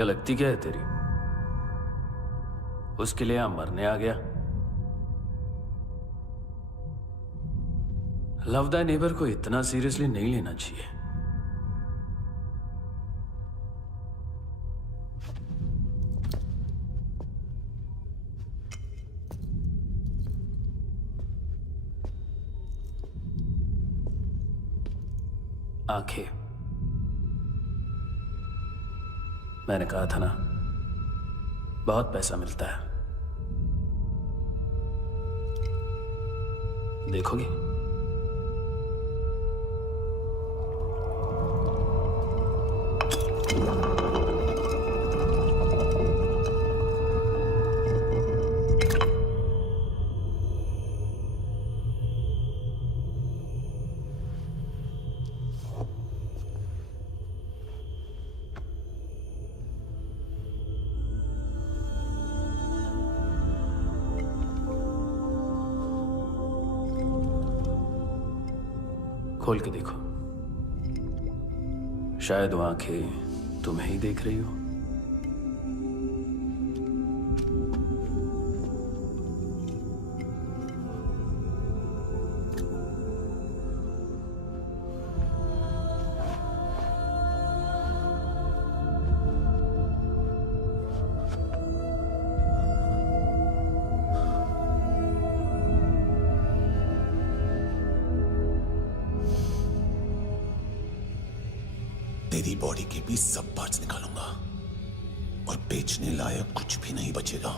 क्या लगती क्या है तेरी? उसके लिए यहां मरने आ गया? लव द नेबर को इतना सीरियसली नहीं लेना चाहिए। आंखें, मैंने कहा था ना, बहुत पैसा मिलता है। देखोगे? खोल के देखो, शायद वो आंखें तुम्हें ही देख रही हो। तेरी बॉडी के भी सब पार्ट्स निकालूंगा और बेचने लायक कुछ भी नहीं बचेगा।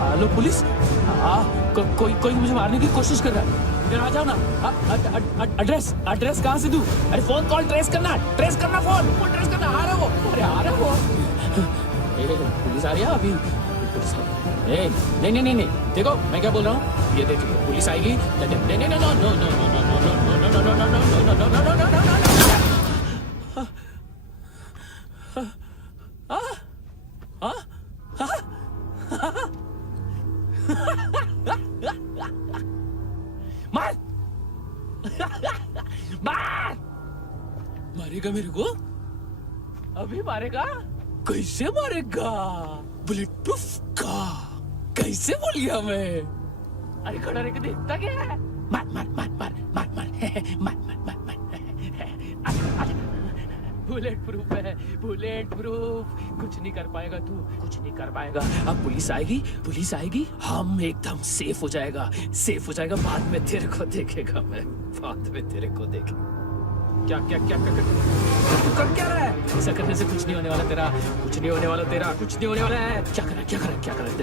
Hello police. कोई कोई मुझे मारने की कोशिश कर रहा है। फिर आ जाओ ना। एड्रेस एड्रेस कहाँ से दूं? अरे फोन कॉल ट्रेस करना फोन ट्रेस करना। आ रहा वो, अरे आ रहा वो। पुलिस आ रही है अभी। पुलिस नहीं नहीं नहीं नहीं, देखो मैं क्या बोल रहा हूँ, ये देखो पुलिस आएगी। नहीं नहीं नहीं, no no no no no no no no no no no no no no no no. मार मार, मारेगा मेरे को? अभी मारेगा? कैसे मारेगा? बुलेट प्रूफ का कैसे बोल गया मैं? अरे खड़ा रह के देखता क्या है? मार मार मार मार मार मार मार मार मार। बुलेट प्रूफ है, बुलेट प्रूफ। कुछ नहीं कर पाएगा तू, कुछ नहीं कर पाएगा। अब पुलिस आएगी, हम एकदम सेफ हो जाएगा, सेफ हो जाएगा। बाद में तेरे को देखेगा मैं, बाद में तेरे को देखेगा। क्या क्या क्या क्या तू कर क्या रहा है? ऐसा करने से कुछ नहीं होने वाला तेरा, कुछ नहीं होने वाला तेरा, कुछ नहीं होने वाला है। क्या कर रहा है, क्या कर रहा है, क्या कर रहा है?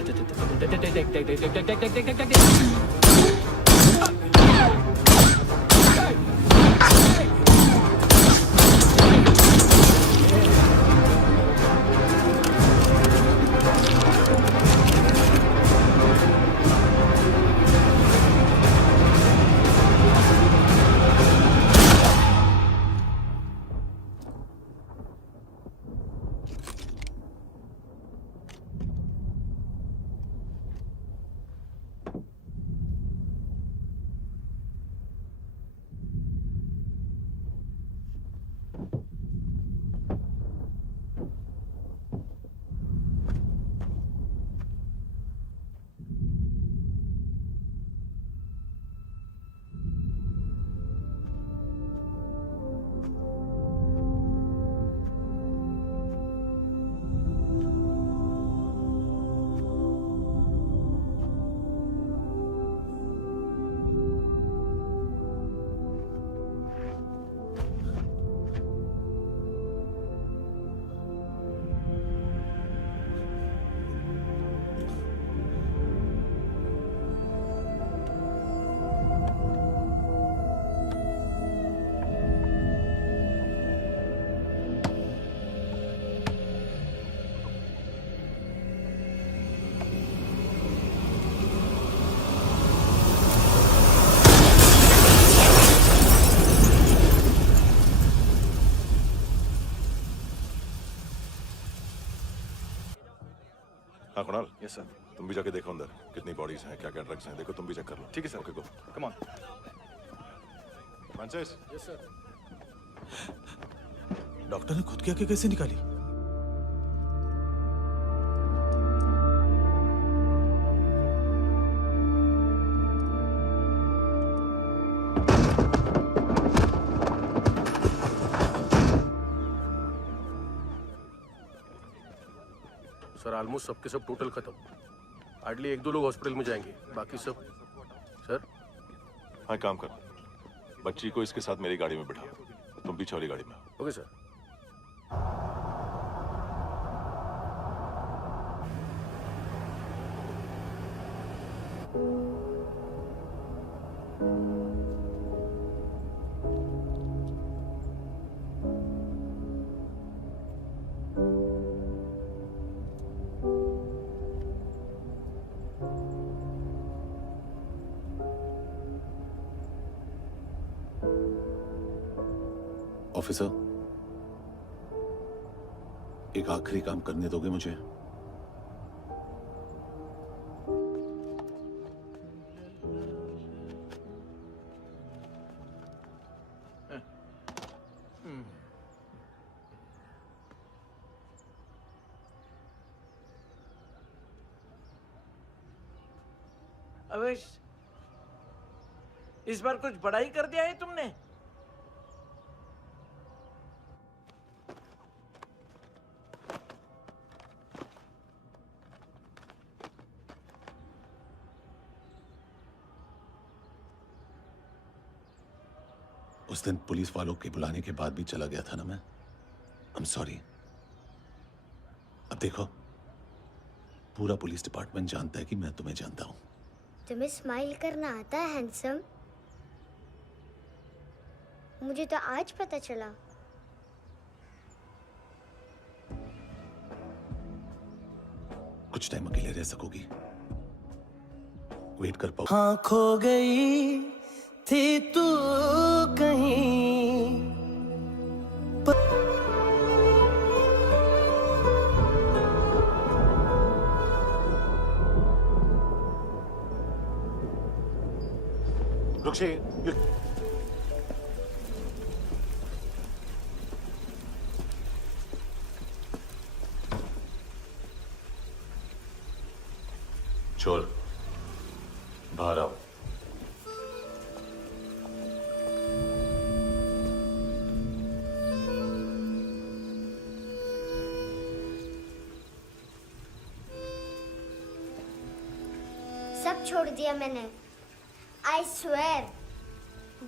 हाँ कुणाल, यस सर। तुम भी जाके देखो अंदर कितनी बॉडीज हैं, क्या क्या ड्रग्स हैं, देखो तुम भी चेक कर लो। ठीक है sir. Okay go. Come on. Francis, yes sir. Doctor ने खुद की आंखें कैसे निकाली? सर ऑलमोस्ट सबके सब टोटल खत्म। हार्डली 1-2 लोग हॉस्पिटल में जाएंगे, बाकी सब। सर हाँ एक काम कर, बच्ची को इसके साथ मेरी गाड़ी में बिठा, तुम पीछे वाली गाड़ी में। Okay sir. ऑफिसर, एक आखिरी काम करने दोगे मुझे? अवेश, इस बार कुछ बड़ा ही कर दिया है तुमने। उस दिन पुलिस वालों के बुलाने के बाद भी चला गया था ना मैं। I am sorry. अब देखो, पूरा पुलिस डिपार्टमेंट जानता है कि मैं तुम्हें जानता हूं। तुम्हें स्माइल करना आता है हैंडसम? मुझे तो आज पता चला। कुछ टाइम अकेले रह सकोगी? वेट कर पाओ? हाँ, खो गई थी तू कहीं। रुक्षी, छोड़, बाहर आओ। सब छोड़ दिया मैंने। आई स्वेयर,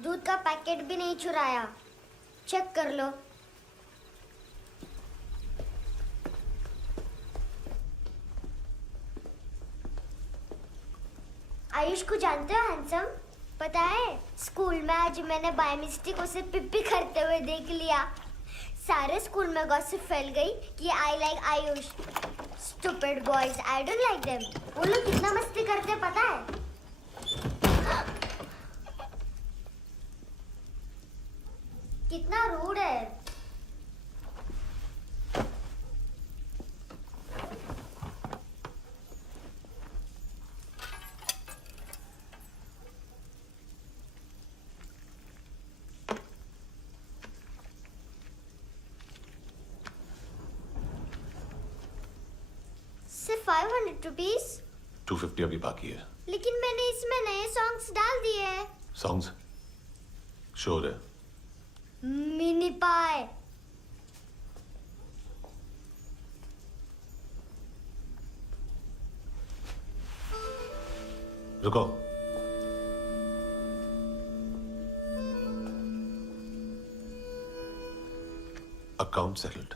दूध का पैकेट भी नहीं चुराया। चेक कर लो। आयुष को जानते हो हैंडसम? पता है, स्कूल में आज मैंने बाय मिस्टेक उसे पिप्पी करते हुए देख लिया। सारे स्कूल में गॉसिप फैल गई कि I like Ayush. Stupid boys, I don't like them. वो लोग कितना मस्ती करते पता है? कितना रूड है। सिर्फ 500 रुपीस? 250 अभी बाकी है। लेकिन मैंने इसमें नए सॉन्ग्स डाल दिए हैं। सॉन्ग्स? श्योर है? मिनी पाए। रुको। Account settled.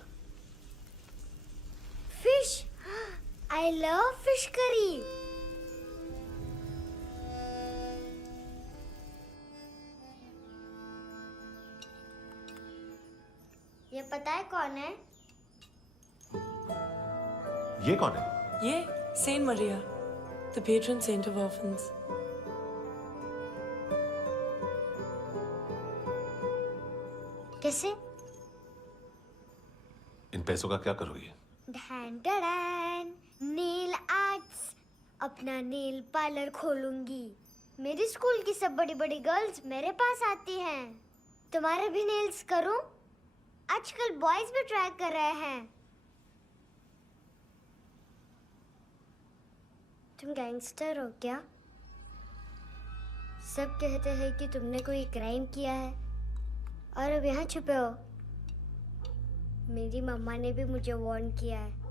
Fish, I love fish curry. ये पता है कौन है? ये कौन है? ये saint Maria, the patron saint of orphans. कैसे? इन पैसों का क्या करोगी? ढैन ढैन, नेल आर्ट्स, अपना नेल पार्लर खोलूंगी। मेरी स्कूल की सब बड़ी बड़ी गर्ल्स मेरे पास आती हैं। तुम्हारे भी नेल्स करूं? आजकल बॉयज भी ट्राई कर रहे हैं। तुम गैंगस्टर हो क्या? सब कहते हैं कि तुमने कोई क्राइम किया है और अब यहाँ छुपे हो। मेरी मम्मा ने भी मुझे वार्न किया है।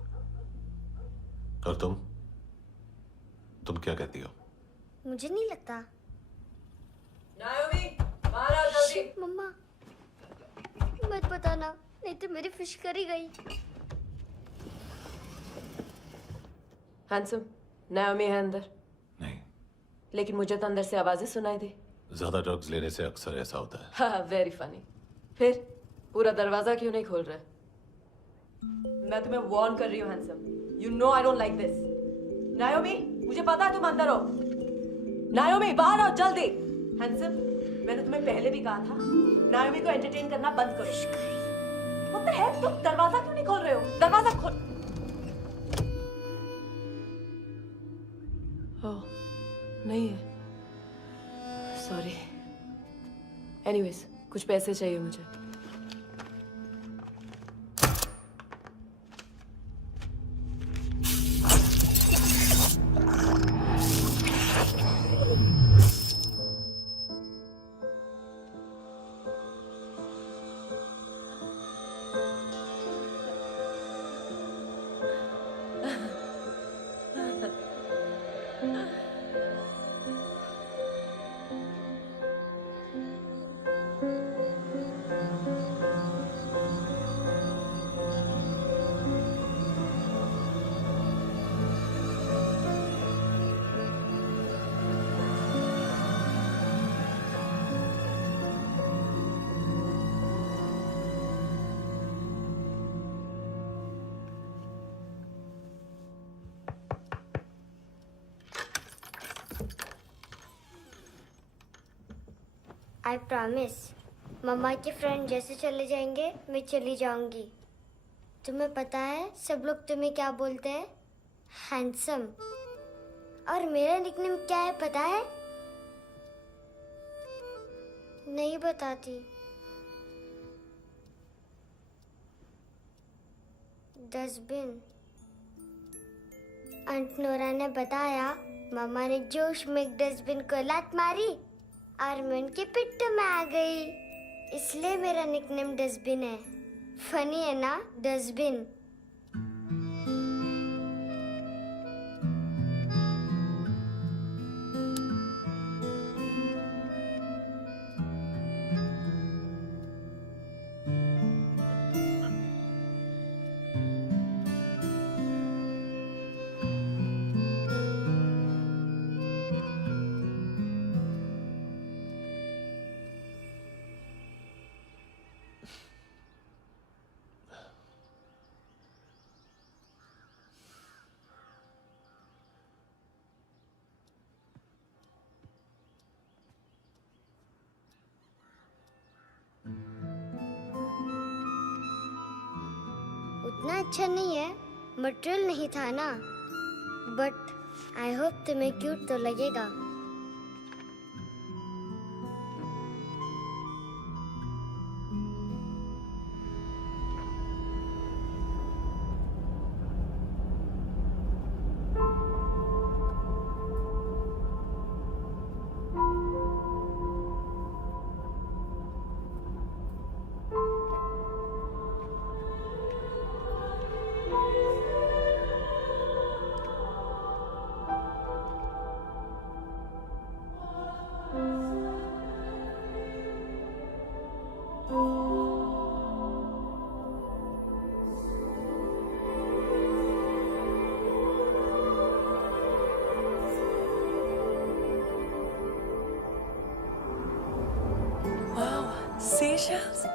और तुम क्या कहती हो? मुझे नहीं लगता। नायोमी, बाहर आओ जल्दी। शिट, मम्मा मत बताना, नहीं तो मेरी फिश करी गई। हैंडसम, नायोमी है अंदर। नहीं, लेकिन मुझे तो अंदर से आवाजें सुनाई दी। ज्यादा ड्रग्स लेने से अक्सर ऐसा होता है। हाँ, वेरी फनी। फिर पूरा दरवाजा क्यों नहीं खोल रहे? मैं तुम्हें वार्न कर रही हूँ handsome. You know I don't like this. नायोमी, मुझे पता है तुम अंदर हो। नायोमी, बाहर आओ जल्दी। हैंडसम, मैंने तुम्हें पहले भी कहा था नायोमी को एंटरटेन करना बंद करो। What the hell? तुम दरवाजा क्यों नहीं खोल रहे हो? दरवाजा खोल। ओह, नहीं है। सॉरी। एनीवेज, कुछ पैसे चाहिए मुझे। आई प्रॉमिस, मम्मा के फ्रेंड जैसे चले जाएंगे मैं चली जाऊंगी। तुम्हें पता है सब लोग तुम्हें क्या बोलते हैं? हैंडसम। और मेरा निकनेम क्या है पता है? नहीं बताती। डस्टबिन। आंट नोरा ने बताया मम्मा ने जोश में एक डस्टबिन को लात मारी और मैं उनके पिट्ठू में आ गई, इसलिए मेरा निकनेम डस्टबिन है। फनी है ना डस्टबिन? उतना अच्छा नहीं है, मटेरियल नहीं था ना, बट आई होप तुम्हें क्यूट तो लगेगा। Wow, seashells?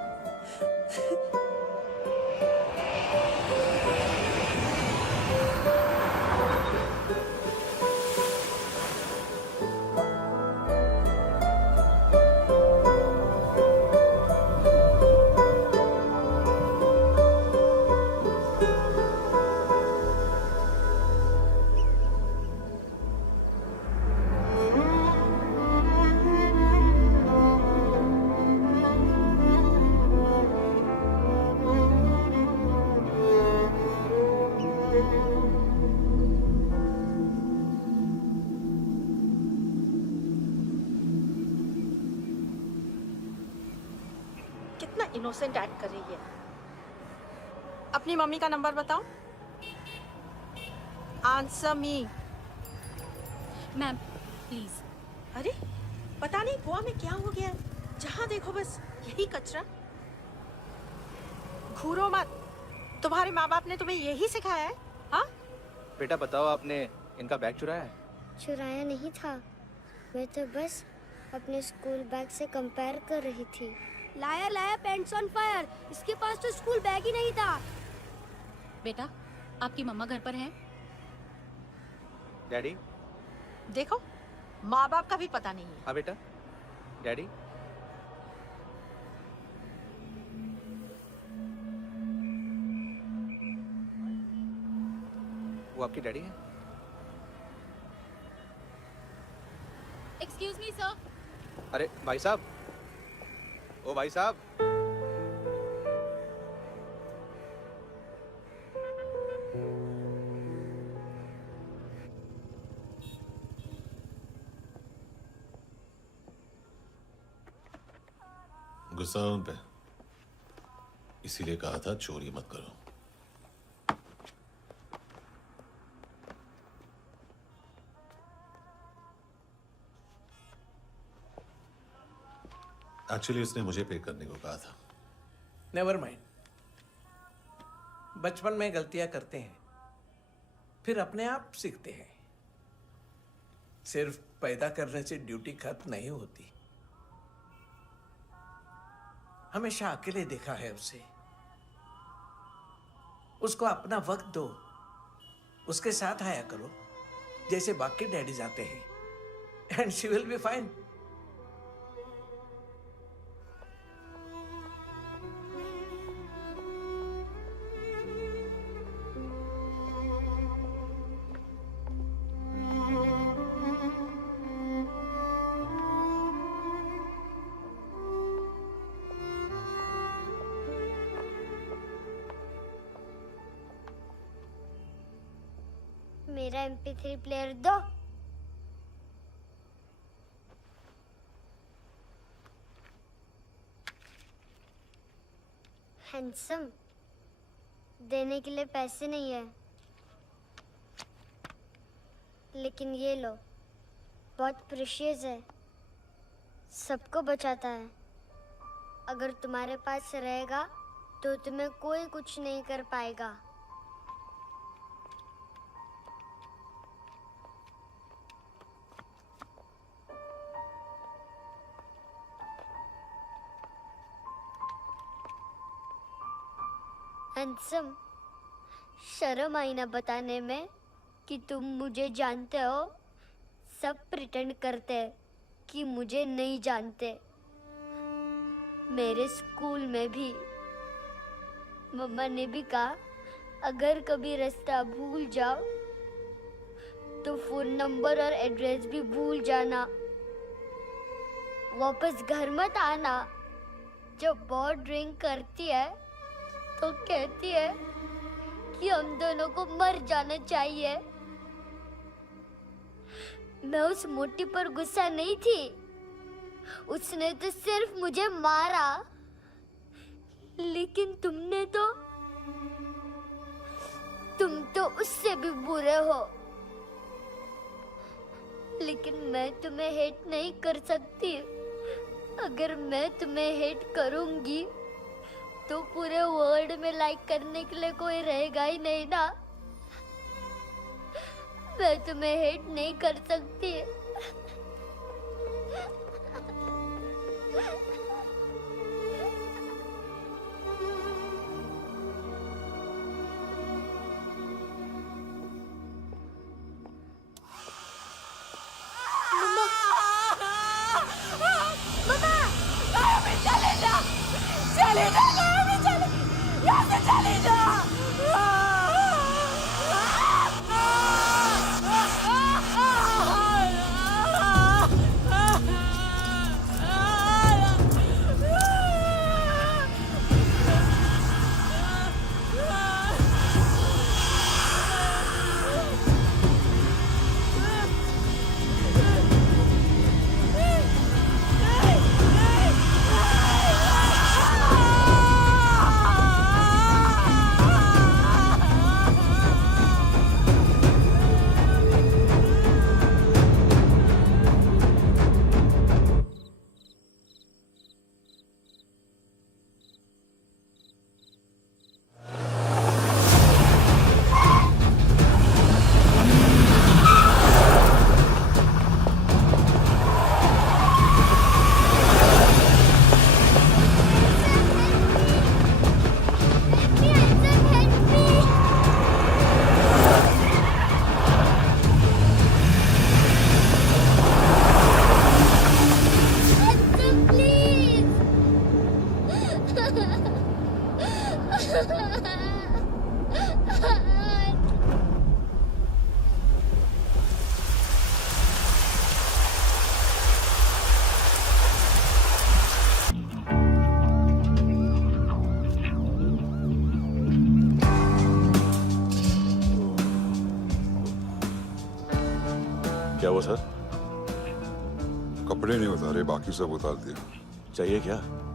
इनोसेंट एक्ट कर रही है। अपनी मम्मी का नंबर बताओ। Answer me. Ma'am please. अरे पता नहीं गोवा में क्या हो गया है, जहाँ देखो बस यही कचरा। घूरो मत, तुम्हारे माँ बाप ने तुम्हें यही सिखाया है? हाँ बेटा बताओ, आपने इनका बैग चुराया है? चुराया नहीं था, मैं तो बस अपने स्कूल बैग से कंपेयर कर रही थी। लाया लाया पैंट्स ऑन फायर, इसके पास तो स्कूल बैग ही नहीं था। बेटा आपकी मम्मा घर पर हैं? डैडी? देखो माँ बाप का भी पता नहीं है। हाँ बेटा। डैडी? वो आपकी डैडी है? Excuse me sir. अरे भाई साहब, ओ भाई साहब। गुस्सा उन पे, इसीलिए कहा था चोरी मत करो। एक्चुअली उसने मुझे पे करने को कहा था। नेवर माइंड, बचपन में गलतियां करते हैं, फिर अपने आप सीखते हैं। सिर्फ पैदा करने से ड्यूटी खत्म नहीं होती। हमेशा अकेले देखा है उसे। उसको अपना वक्त दो, उसके साथ आया करो जैसे बाकी डैडीज आते हैं, and she will be fine. मेरा MP3 प्लेयर दो। हैंडसम, देने के लिए पैसे नहीं है, लेकिन ये लो, बहुत प्रेशियस है, सबको बचाता है। अगर तुम्हारे पास रहेगा तो तुम्हें कोई कुछ नहीं कर पाएगा। हैंडसम, शर्म आई ना बताने में कि तुम मुझे जानते हो। सब प्रिटेंड करते हैं कि मुझे नहीं जानते। मेरे स्कूल में भी मम्मा ने भी कहा, अगर कभी रास्ता भूल जाओ तो फोन नंबर और एड्रेस भी भूल जाना। वापस घर मत आना। जब बहुत ड्रिंक करती है तो कहती है कि हम दोनों को मर जाना चाहिए। मैं उस मोटी पर गुस्सा नहीं थी, उसने तो सिर्फ मुझे मारा। लेकिन तुम तो उससे भी बुरे हो। लेकिन मैं तुम्हें हेट नहीं कर सकती। अगर मैं तुम्हें हेट करूंगी तो पूरे वर्ल्ड में लाइक करने के लिए कोई रहेगा ही नहीं ना। मैं तुम्हें हेट नहीं कर सकती। क्या हुआ सर? कपड़े नहीं उतारे, बाकी सब उतार दिया। चाहिए क्या?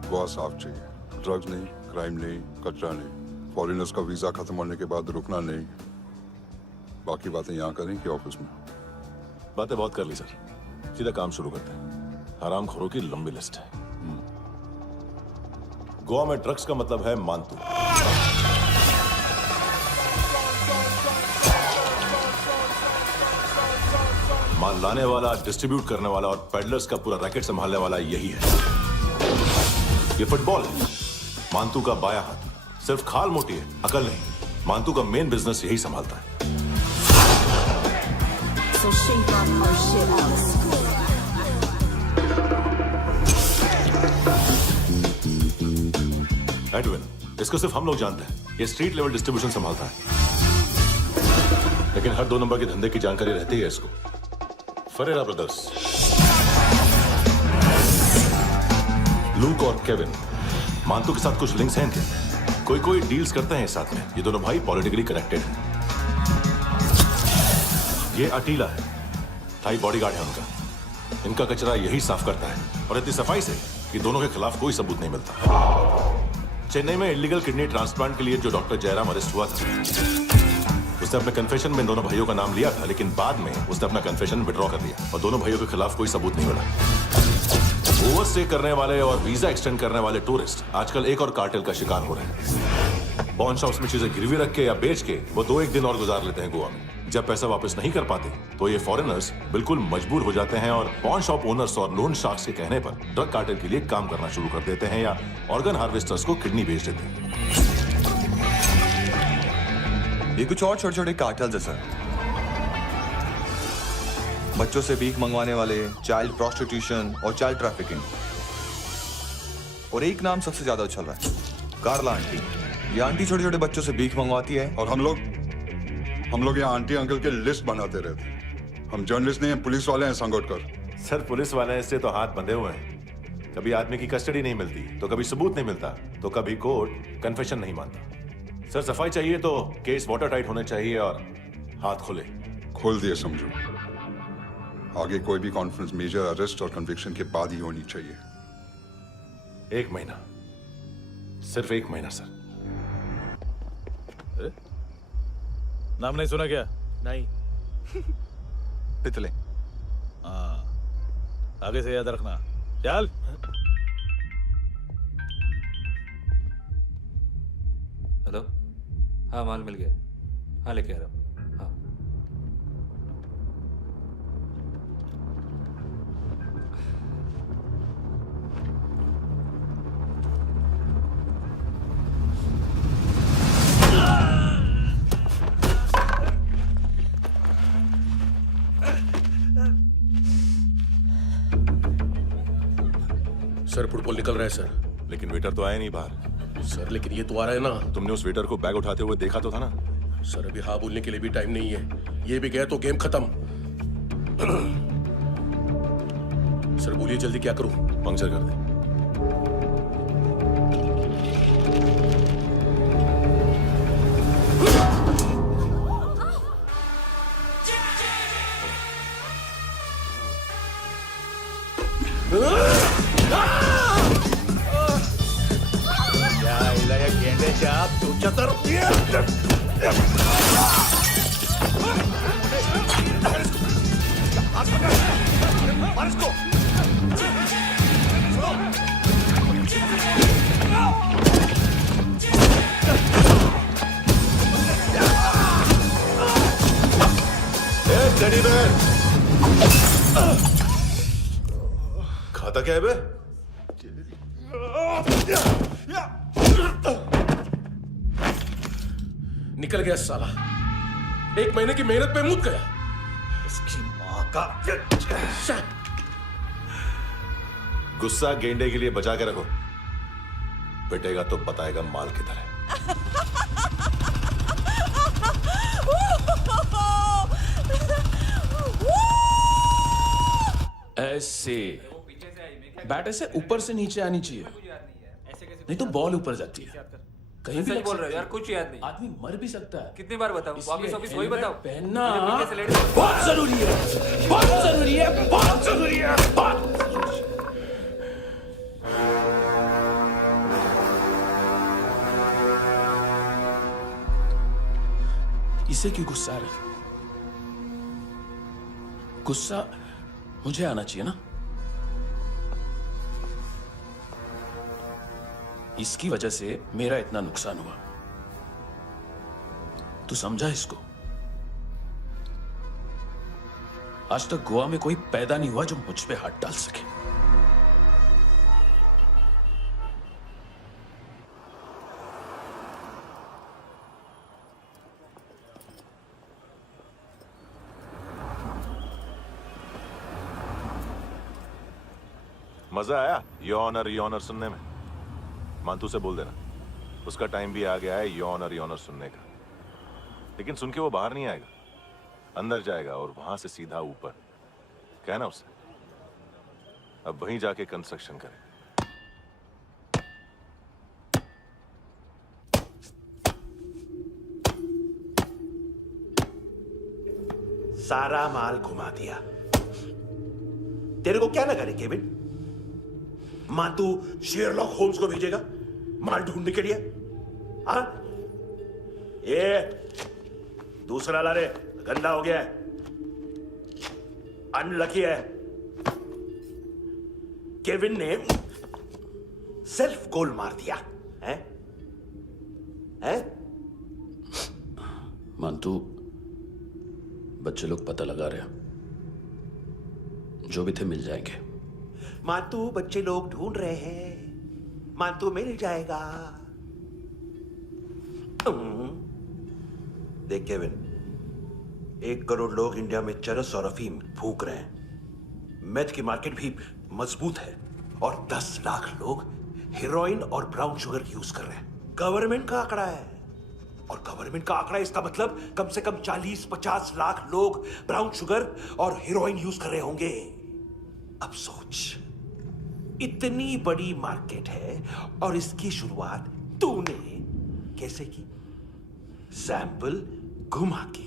गोवा साफ चाहिए। ड्रग्स नहीं, क्राइम नहीं, कचरा नहीं। फॉरेनर्स का वीजा खत्म होने के बाद रुकना नहीं। बाकी बातें यहाँ करें कि ऑफिस में? बातें बहुत कर ली सर, सीधा काम शुरू करते हैं। हरामखोरों की लंबी लिस्ट है। गोवा में ड्रग्स का मतलब है मानतू। माल लाने वाला, डिस्ट्रीब्यूट करने वाला और पेडलर्स का पूरा रैकेट संभालने वाला यही है। ये फुटबॉल है, मानतू का बाया हाथ। सिर्फ खाल मोटी है, अकल नहीं। मानतू का मेन बिजनेस यही संभालता है। एडविन, इसको सिर्फ हम लोग जानते हैं। ये स्ट्रीट लेवल डिस्ट्रीब्यूशन संभालता है, लेकिन हर 2 नंबर के धंधे की जानकारी रहती है इसको। फरेरा ब्रदर्स, लूक और केविन, मानतू के साथ कुछ लिंक्स हैं इनके। कोई डील्स करते हैं साथ में। ये दोनों भाई पॉलिटिकली कनेक्टेड हैं। ये अटीला है, थाई बॉडीगार्ड है उनका। इनका कचरा यही साफ करता है, और इतनी सफाई से कि दोनों के खिलाफ कोई सबूत नहीं मिलता। चेन्नई में इलीगल किडनी ट्रांसप्लांट के लिए जो डॉक्टर जयराम अरेस्ट हुआ था, उसने अपने कन्फेशन में दोनों भाइयों का नाम लिया था, लेकिन बाद में उसने अपना कन्फेशन विड्रॉ कर लिया और दोनों भाइयों के खिलाफ कोई सबूत नहीं मिला। ओवरस्टे करने वाले और वीजा एक्सटेंड करने वाले टूरिस्ट आजकल एक और कार्टेल का शिकार हो रहे हैं। पॉन शॉप्स में चीजें गिरवी रख के या बेच के वो 2-1 दिन और गुजार लेते हैं गोवा में। जब पैसा वापस नहीं कर पाते तो ये फॉरेनर्स बिल्कुल मजबूर हो जाते हैं और पॉन शॉप ओनर्स और लोन शार्क्स के कहने पर ड्रग कार्टेल के लिए काम करना शुरू कर देते हैं या ऑर्गन हार्वेस्टर्स को किडनी बेच देते हैं। ये कुछ और छोटे छोटे कार्टेल्स है सर। बच्चों से भीख मंगवाने वाले, चाइल्ड प्रोस्टिट्यूशन और चाइल्ड ट्रैफिकिंग। और एक नाम सबसे ज्यादा उछल रहा है, कार्ला आंटी। ये आंटी छोटे छोटे बच्चों से भीख मंगवाती है। और हम लोग यहाँ आंटी अंकल के लिस्ट बनाते रहते। हम जर्नलिस्ट नहीं हैं, पुलिस वाले हैं संगोटकर। सर पुलिस वाले इससे तो हाथ बंधे हुए हैं। कभी आदमी की कस्टडी नहीं मिलती, तो कभी सबूत नहीं मिलता, तो कभी कोर्ट कन्फेशन नहीं मानता। सर सफाई चाहिए तो केस वाटर टाइट होने चाहिए और हाथ खुले। खोल दिए समझो। आगे कोई भी कॉन्फ्रेंस मेजर अरेस्ट और कन्विक्शन के बाद ही होनी चाहिए। 1 महीना, सिर्फ 1 महीना सर। नाम नहीं सुना क्या? नहीं। पितले। हाँ, आगे से याद रखना। चल। हेलो, हाँ माल मिल गया। हाँ लेके आ रहा हूँ। हाँ सर फुटबॉल निकल रहा है सर। लेकिन वेटर तो आया नहीं बाहर। सर लेकिन ये तो आ रहा है ना। तुमने उस वेटर को बैग उठाते हुए देखा तो था ना? सर अभी हाँ बोलने के लिए भी टाइम नहीं है। ये भी गया तो गेम खत्म। सर बोलिए जल्दी क्या करूं? पंक्चर कर दे। खाता क्या है बे? निकल गया साला। 1 महीने की मेहनत पे मुद गया। इसकी माँ का। गुस्सा गेंडे के लिए बचा के रखो, पिटेगा तो बताएगा माल किधर है। ऐसे बैट ऐसे ऊपर से नीचे आनी चाहिए, नहीं तो बॉल ऊपर जाती है। कहीं भी सच लग बोल रहे हो सकती यार, है। कुछ याद नहीं। आदमी मर भी सकता है। कितनी बार बताऊं? इसलिए वापिस वापिस वही हेलमेट बताओ। पहनना मुझे पीछे से लेडी बहुत जरूरी है, बहुत जरूरी है, बहुत जरूरी है, बहुत जरूरी है। इसे क्यों गुस्सा आ रहा है? गुस्सा मुझे आना चाहिए ना। इसकी वजह से मेरा इतना नुकसान हुआ। तू समझा इसको? आज तक गोवा में कोई पैदा नहीं हुआ जो मुझ पे हाथ डाल सके। मजा आया योर ऑनर सुनने में? मानतू से बोल देना उसका टाइम भी आ गया है योर ऑनर सुनने का। लेकिन सुन के वो बाहर नहीं आएगा, अंदर जाएगा और वहां से सीधा ऊपर। कहना उसे अब वहीं जाके कंस्ट्रक्शन करे। सारा माल घुमा दिया। तेरे को क्या लगा रे केविन? मानतू शेरलॉक होम्स को भेजेगा माल ढूंढने के लिए? हाँ, ये दूसरा ला रे, गंदा हो गया है, अनलकी है। केविन ने सेल्फ गोल मार दिया है? हैं? मानतू, बच्चे लोग पता लगा रहे हैं, जो भी थे मिल जाएंगे। मानतू बच्चे लोग ढूंढ रहे हैं, मानतू मिल जाएगा। देख केविन, 1 करोड़ लोग इंडिया में चरस और अफीम फूक रहे हैं। मेथ की मार्केट भी मजबूत है और 10 लाख लोग हेरोइन और ब्राउन शुगर यूज कर रहे हैं। गवर्नमेंट का आंकड़ा है, और गवर्नमेंट का आंकड़ा इसका मतलब कम से कम 40-50 लाख लोग ब्राउन शुगर और हेरोइन यूज कर रहे होंगे। अब सोच, इतनी बड़ी मार्केट है और इसकी शुरुआत तूने कैसे की? सैंपल घुमा के।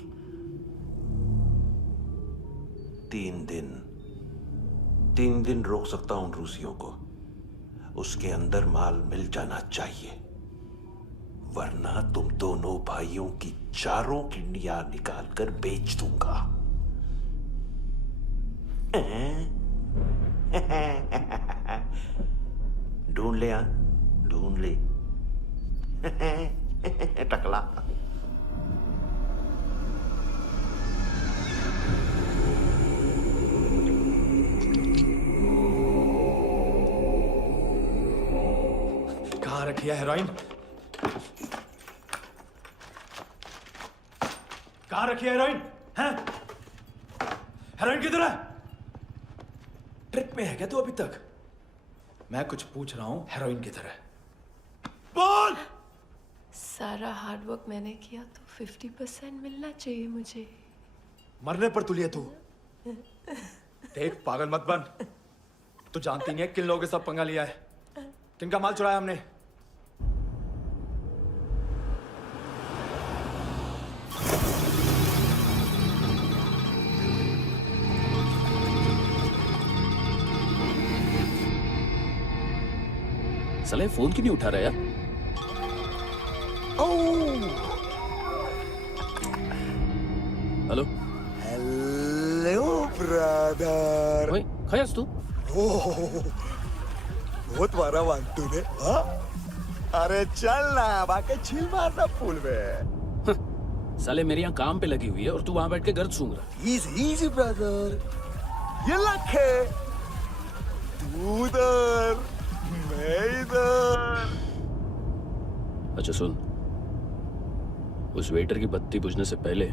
3 दिन रोक सकता हूं रूसियों को, उसके अंदर माल मिल जाना चाहिए, वरना तुम दोनों भाइयों की चारों किडनियां निकालकर बेच दूंगा। ढूंढ ले, ढूंढ ले टकला। कहाँ रखी है हेरोइन? कहाँ रखी है हेरोइन? हैं? हेरोइन किधर है? ट्रिप में है क्या तू अभी तक? मैं कुछ पूछ रहा हूं, हेरोइन किधर है? बोल! सारा हार्डवर्क मैंने किया तो 50% मिलना चाहिए मुझे। मरने पर तुलिए तू। देख, पागल मत बन। तू जानती नहीं है किन लोगों के साथ पंगा लिया है, किनका माल चुराया हमने। साले फोन क्यों नहीं उठा रहा यार? Hello hello brother. ओए, खयास तू? बहुत मारा वांटू ने। हाँ? अरे चल ना, बाकी छील मारना फूल में। साले मेरी यहाँ काम पे लगी हुई है और तू वहां बैठ के गर्द सूंघ रहा। इजी ब्रदर, ये लक है। तू उधर, मैं इधर। अच्छा सुन, उस वेटर की बत्ती बुझने से पहले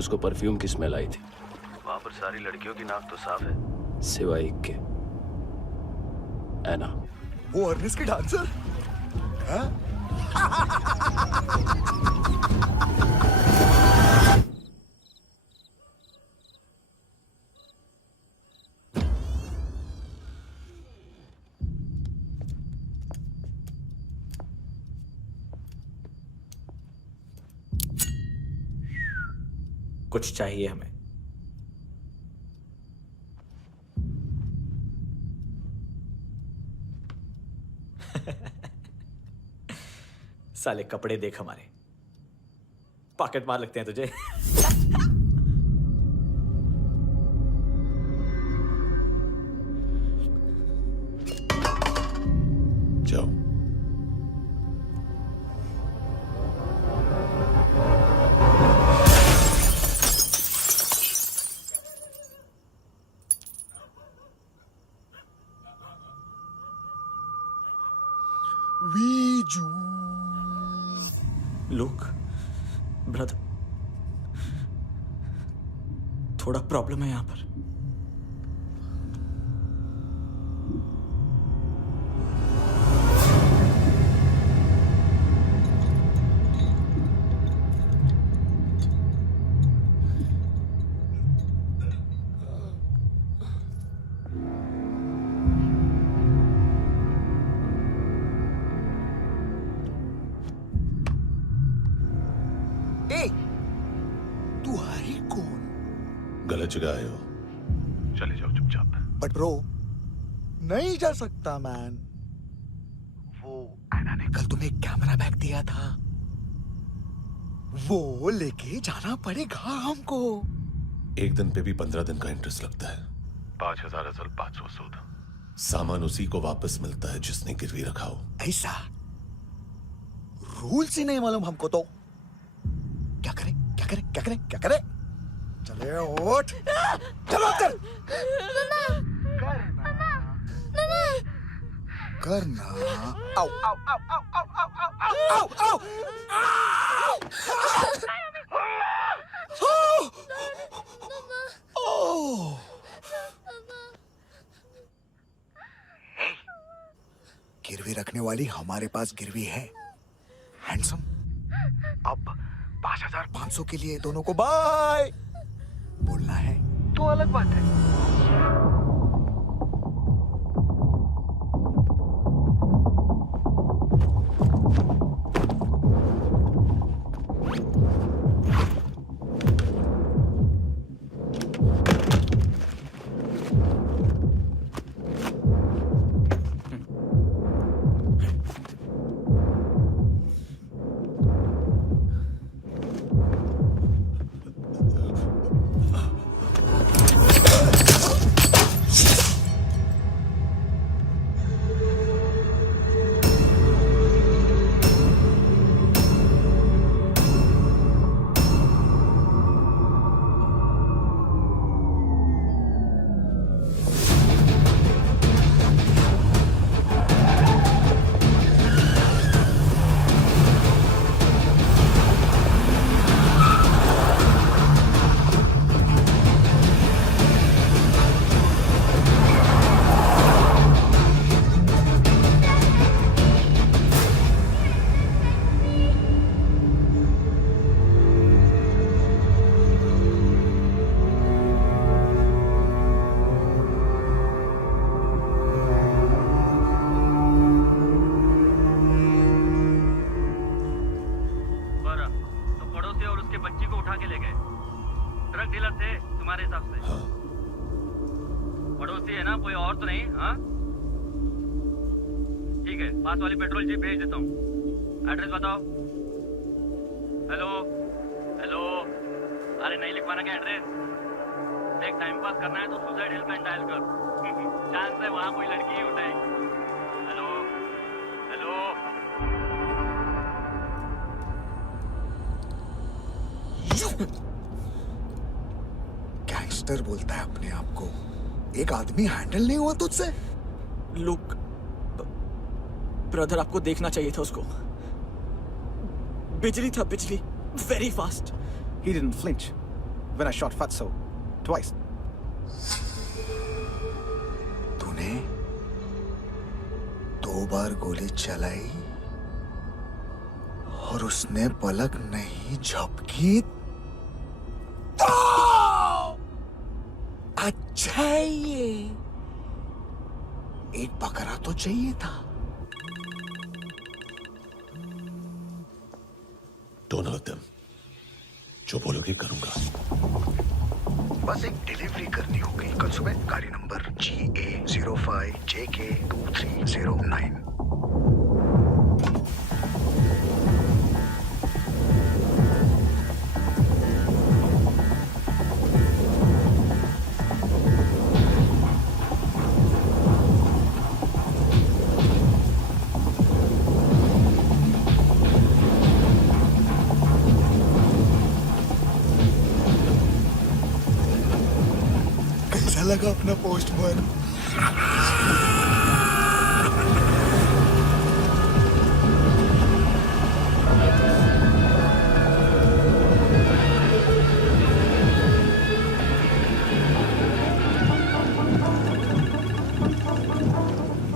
उसको परफ्यूम की स्मेल आई थी। वहां पर सारी लड़कियों की नाक तो साफ है, सिवाय एक के, एना। वो अर्निस की डांसर? हाँ? कुछ चाहिए हमें। साले कपड़े देख हमारे, पॉकेट मार लगते हैं तुझे। जाओ। वीजू लुक ब्रदर, थोड़ा प्रॉब्लम है यहां पर। तू है कौन? गलत जगह आए हो, चले जाओ चुपचाप। बट ब्रो, नहीं जा सकता मैन। वो एना ने कल तुम्हें एक कैमरा बैग दिया था, वो लेके जाना पड़ेगा हमको। एक दिन पे भी 15 दिन का इंटरेस्ट लगता है। 5,000 असल 500 सूद। सामान उसी को वापस मिलता है जिसने गिरवी रखा हो। ऐसा रूल्स ही नहीं मालूम हमको तो। क्या करें क्या करें क्या करें क्या करें? चले उठ, चलो कर करना। आओ आओ आओ आओ आओ आओ आओ आओ। गिरवी रखने वाली हमारे पास गिरवी है। हैंडसम, अब 5,500 के लिए दोनों को बाय बोलना है तो अलग बात है। पास वाली पेट्रोल जीप भेज देता हूँ। एड्रेस बताओ। हेलो हेलो, अरे नहीं लिखवाना क्या एड्रेस? देख, टाइम पास करना है तो सुसाइड हेल्पलाइन डायल कर। चांस है वहां कोई लड़की ही उठाएगी। Hello hello. गैंगस्टर बोलता है अपने आप को। एक आदमी हैंडल नहीं हुआ तुझसे? लुक ब्रदर, आपको देखना चाहिए था उसको। बिजली था, बिजली, very fast. He didn't flinch when I shot Fatso twice. तूने 2 बार गोली चलाई और उसने पलक नहीं झपकी तो अच्छा है ये। एक बकरा तो चाहिए था। Don't hurt them. जो बोलोगे करूंगा। बस एक डिलीवरी करनी होगी कल सुबह, गाड़ी नंबर GA05JK2309। कैसा लगा अपना पोस्टमैन?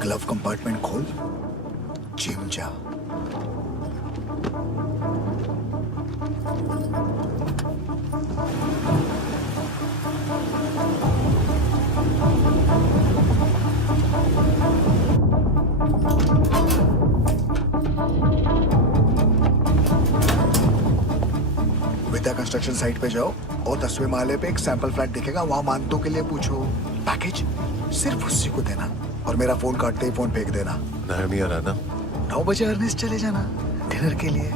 ग्लव कंपार्टमेंट खोल, जिम जा। विद्या कंस्ट्रक्शन साइट पे जाओ और 10वें माले पे एक सैंपल फ्लैट दिखेगा, वहां मानतों के लिए पूछो। पैकेज सिर्फ उसी को देना और मेरा फोन काटते ही फोन फेंक देना। नहीं आ रहा ना? 9 बजे अर्नेस्ट चले जाना डिनर के लिए।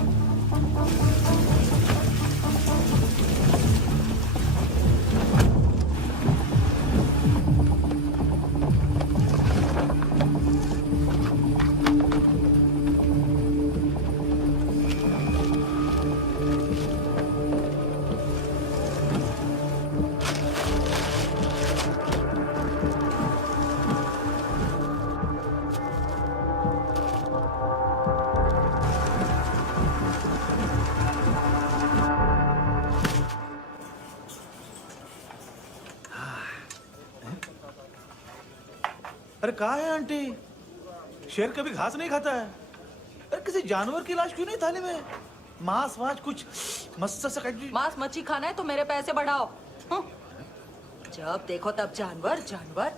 अरे कहाँ है आंटी? शेर कभी घास नहीं खाता है। अरे किसी जानवर की लाश क्यों नहीं थाली में? मांस वास कुछ मस्त सा मांस मच्छी खाना है तो मेरे पैसे बढ़ाओ। जब देखो तब जानवर जानवर।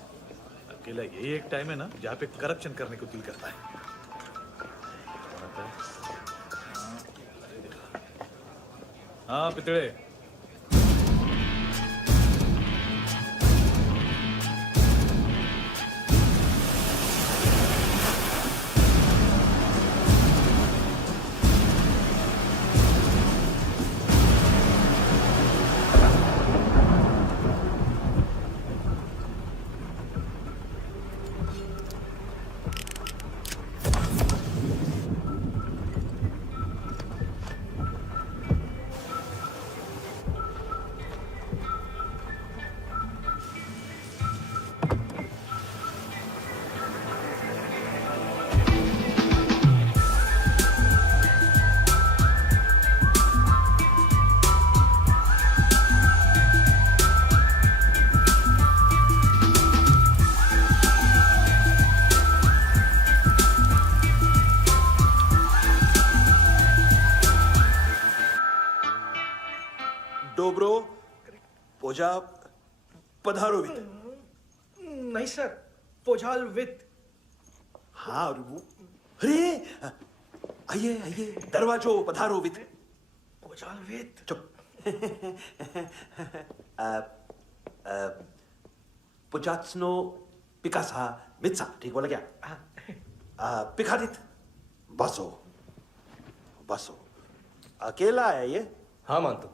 अकेला यही एक टाइम है ना जहाँ पे करप्शन करने को दिल करता है। हाँ पितड़े, डोब्रो पोजा पधारोवित। नहीं सर, पोझाल विथ। हाँ अरे आइए आइए, दरवाजो पधारोवित। पोझाल विथ। चुप। पुजात्सनो पिकासा मित्सा, ठीक बोला क्या? पिखादित बसो बसो। अकेला है ये? हाँ मानतो।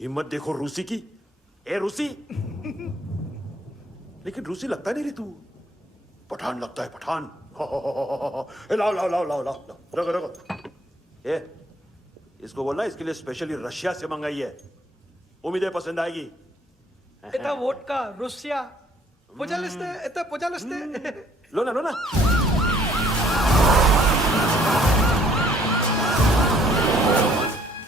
हिम्मत देखो रूसी की। ए रूसी, लेकिन रूसी लगता नहीं रे तू, पठान लगता है पठान। लाओ लाओ लाओ लाओ लाओ, रखो रखो। ए इसको बोलना इसके लिए स्पेशली रशिया से मंगाई है, उम्मीद है पसंद आएगी। इतना वोडका रुसिया पोझालिस्ते, इतना पोझालिस्ते। लो ना लो ना।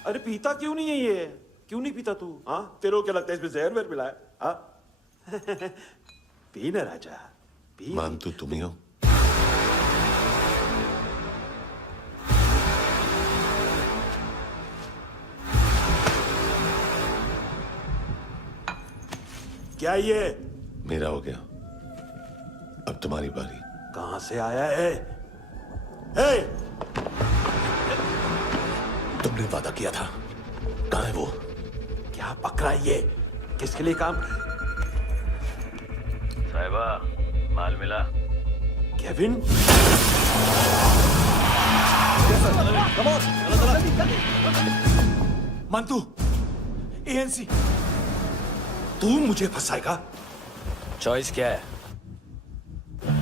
अरे पीता क्यों नहीं है ये? क्यों नहीं पीता तू? हाँ तेरे को क्या लगता है इसमें जहर वहर मिला है? हाँ पी ना राजा पी। मान तू तुम ही हो। क्या ये? मेरा हो गया, अब तुम्हारी बारी। कहां से आया है? हे! तुमने वादा किया था कहाँ है वो? क्या पकड़ा है ये? किसके लिए काम? साहिबा, माल मिला? केविन? मंतू, एएनसी। तू मुझे फंसाएगा? चॉइस क्या है?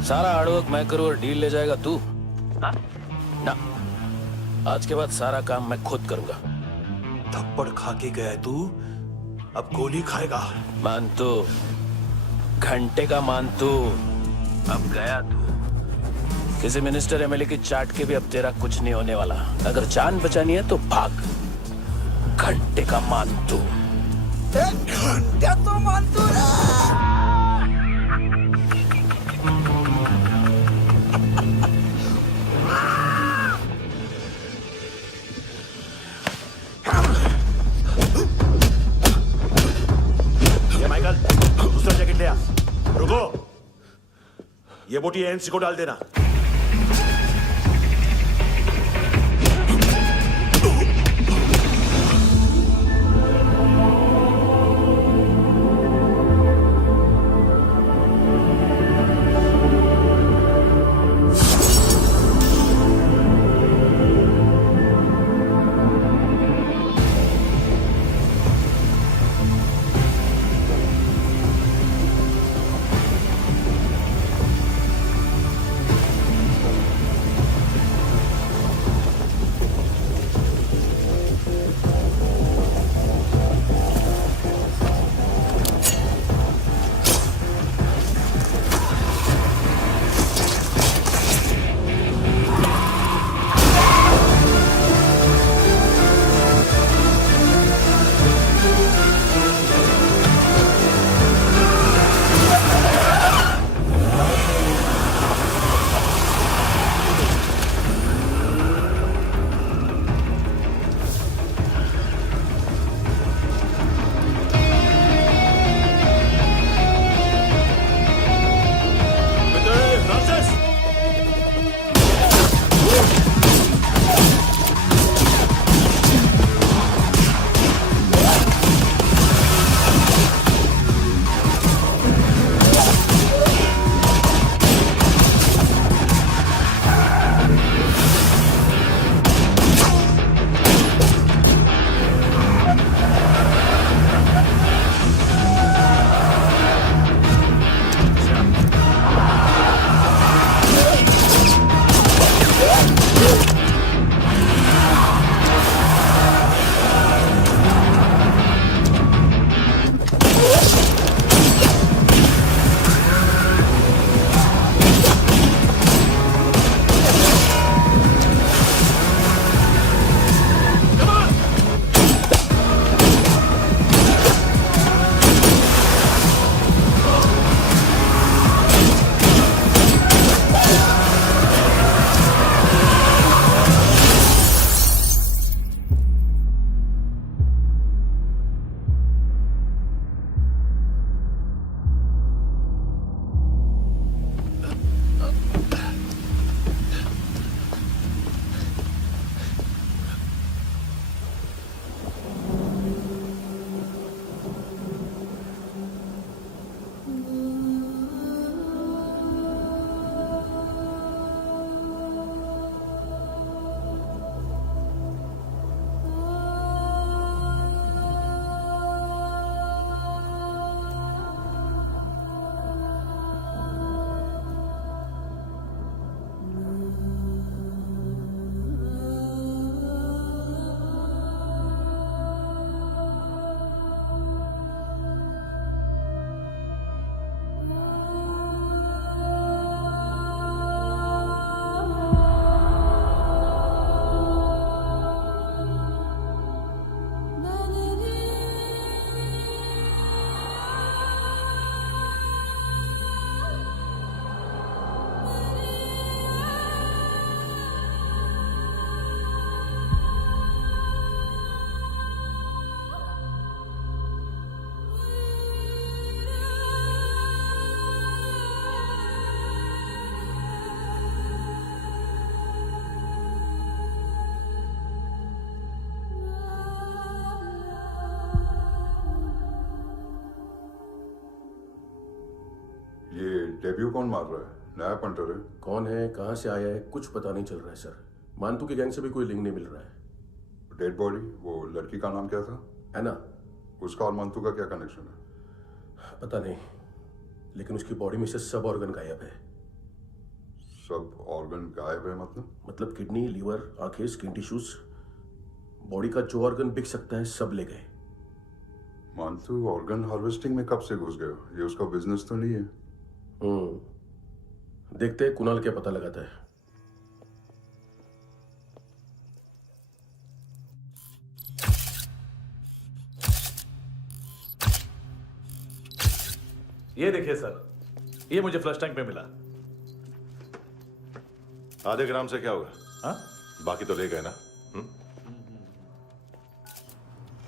सारा हार्डवर्क मैं करूं और डील ले जाएगा तू? हाँ? ना, आज के बाद सारा काम मैं खुद करूंगा। थप्पड़ खा के गया है तू, अब गोली खाएगा। मानतू, घंटे का मानतू, अब गया तू। किसी मिनिस्टर एमएलए की चाट के भी अब तेरा कुछ नहीं होने वाला। अगर जान बचानी है तो भाग। घंटे का मानतू। घंटा तो मानतू ये माइकल, दूसरा जैकेट ले आ। रुको, ये बोटी एएनसी को डाल देना। डेब्यू कौन मार रहा है? नया पंटर है। कौन है, कहाँ से आया है, कुछ पता नहीं चल रहा है सर। मानतू के गैंग से भी कोई लिंक नहीं मिल रहा है। डेड बॉडी, वो लड़की का नाम क्या था? है ना, उसका और मंतू का क्या कनेक्शन है? पता नहीं, लेकिन उसकी बॉडी में से सब ऑर्गन गायब है। सब ऑर्गन गायब है मतलब किडनी, लीवर, आंखें, स्किन टिश्यूज, बॉडी का जो ऑर्गन बिक सकता है सब ले गए। मंतू ऑर्गन हार्वेस्टिंग में कब से घुस गया? ये उसका बिजनेस तो नहीं है? देखते हैं कुणाल क्या पता लगाता है। ये देखिए सर, ये मुझे फ्लश टैंक में मिला। आधे ग्राम से क्या होगा? हाँ? बाकी तो ले गए ना?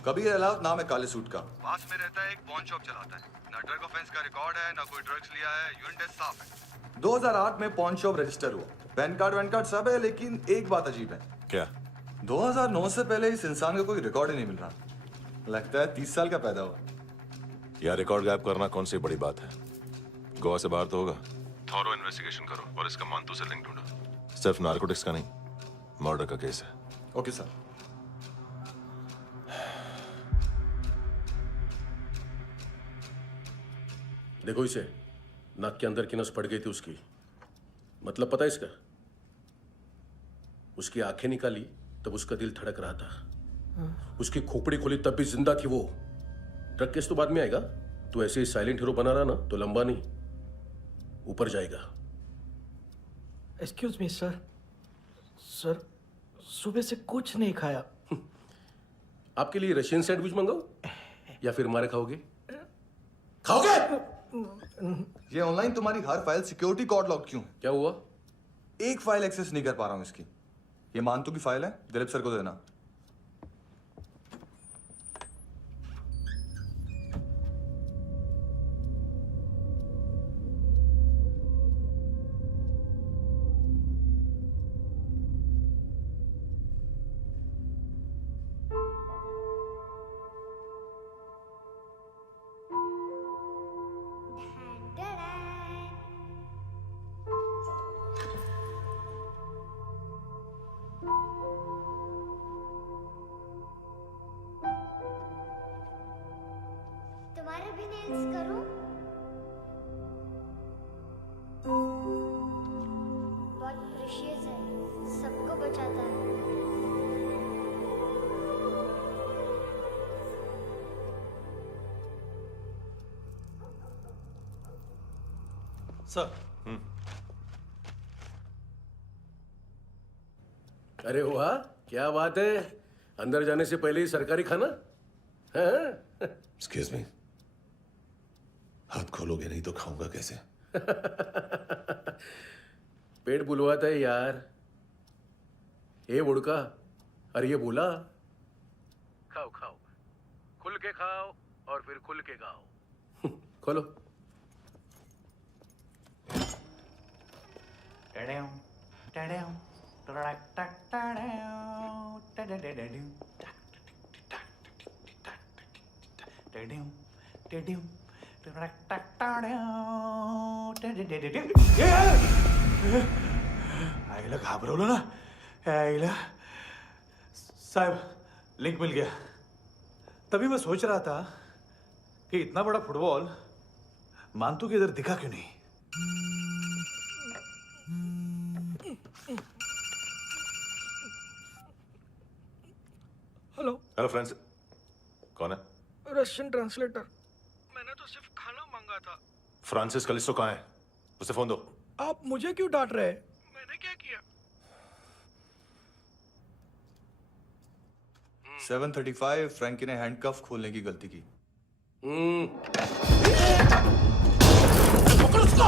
कबीर अलाउद्दीन नाम है काले सूट का। पास में रहता है, एक पॉन शॉप चलाता है। ना ड्रग ऑफेंस का रिकॉर्ड है, ना कोई ड्रग्स लिया है। यूरिन टेस्ट साफ है। 2008 में पॉन शॉप रजिस्टर हुआ, पैन कार्ड सब है, लेकिन एक बात अजीब है। क्या? 2009 से पहले इस इंसान का कोई रिकॉर्ड ही नहीं मिल रहा। लगता है 30 साल का पैदा हुआ। यह रिकॉर्ड गायब करना कौन सी बड़ी बात है? गोवा से बाहर तो होगा। थॉरो इन्वेस्टिगेशन करो और इसका मानतू से लिंक ढूंढो। सिर्फ नारकोटिक्स का नहीं, मर्डर का केस है। Okay sir. देखो इसे, नाक के अंदर की नस पड़ गई थी उसकी। मतलब पता है इसका? उसकी आंखें निकाली तब उसका दिल धड़क रहा था। उसकी खोपड़ी खोली तब भी जिंदा थी वो। ड्रग केस तो बाद में आएगा। तो ऐसे ही साइलेंट हीरो बना रहा ना तो लंबा नहीं, ऊपर जाएगा। Excuse me sir. सर, सुबह से कुछ नहीं खाया। आपके लिए रशियन सैंडविच मंगाओ या फिर मारे खाओगे? खाओगे? ये ऑनलाइन तुम्हारी हर फाइल सिक्योरिटी कॉर्ड लॉक क्यों है? क्या हुआ? एक फाइल एक्सेस नहीं कर पा रहा हूं इसकी। ये मानतू की फाइल है, दिलीप सर को देना। तुम्हारे भी नेल्स करूं? बहुत प्रेशियस है, सबको बचाता है। सर। अरे वाह, क्या बात है। अंदर जाने से पहले ही सरकारी खाना। एक्सक्यूज मी, हाथ खोलोगे नहीं तो खाऊंगा कैसे? पेट बुलवाता है यार। ये बुड़का, अरे ये बोला। खाओ खाओ, खुल के खाओ और फिर खुल के गाओ। खोलो। आईला घाबरवलं ना। आईला साहब, लिंक मिल गया। तभी मैं सोच रहा था कि इतना बड़ा फुटबॉल मानतू के इधर दिखा क्यों नहीं। हेलो फ्रेंड्स, कौन है? Russian translator. मैंने तो सिर्फ खाना मांगा था। फ्रांसिस कलिस्टो कहाँ है? उसे फोन दो। आप मुझे क्यों डांट रहे हैं? मैंने क्या किया? 735 फ्रैंकी ने हैंडकफ खोलने की गलती की। पकड़ो उसको।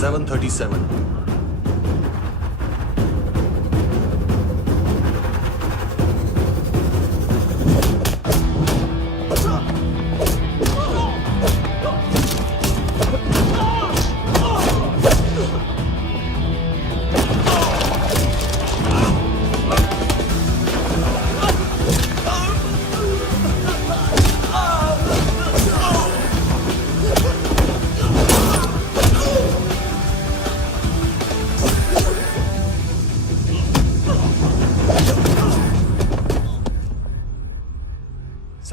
737 Oh!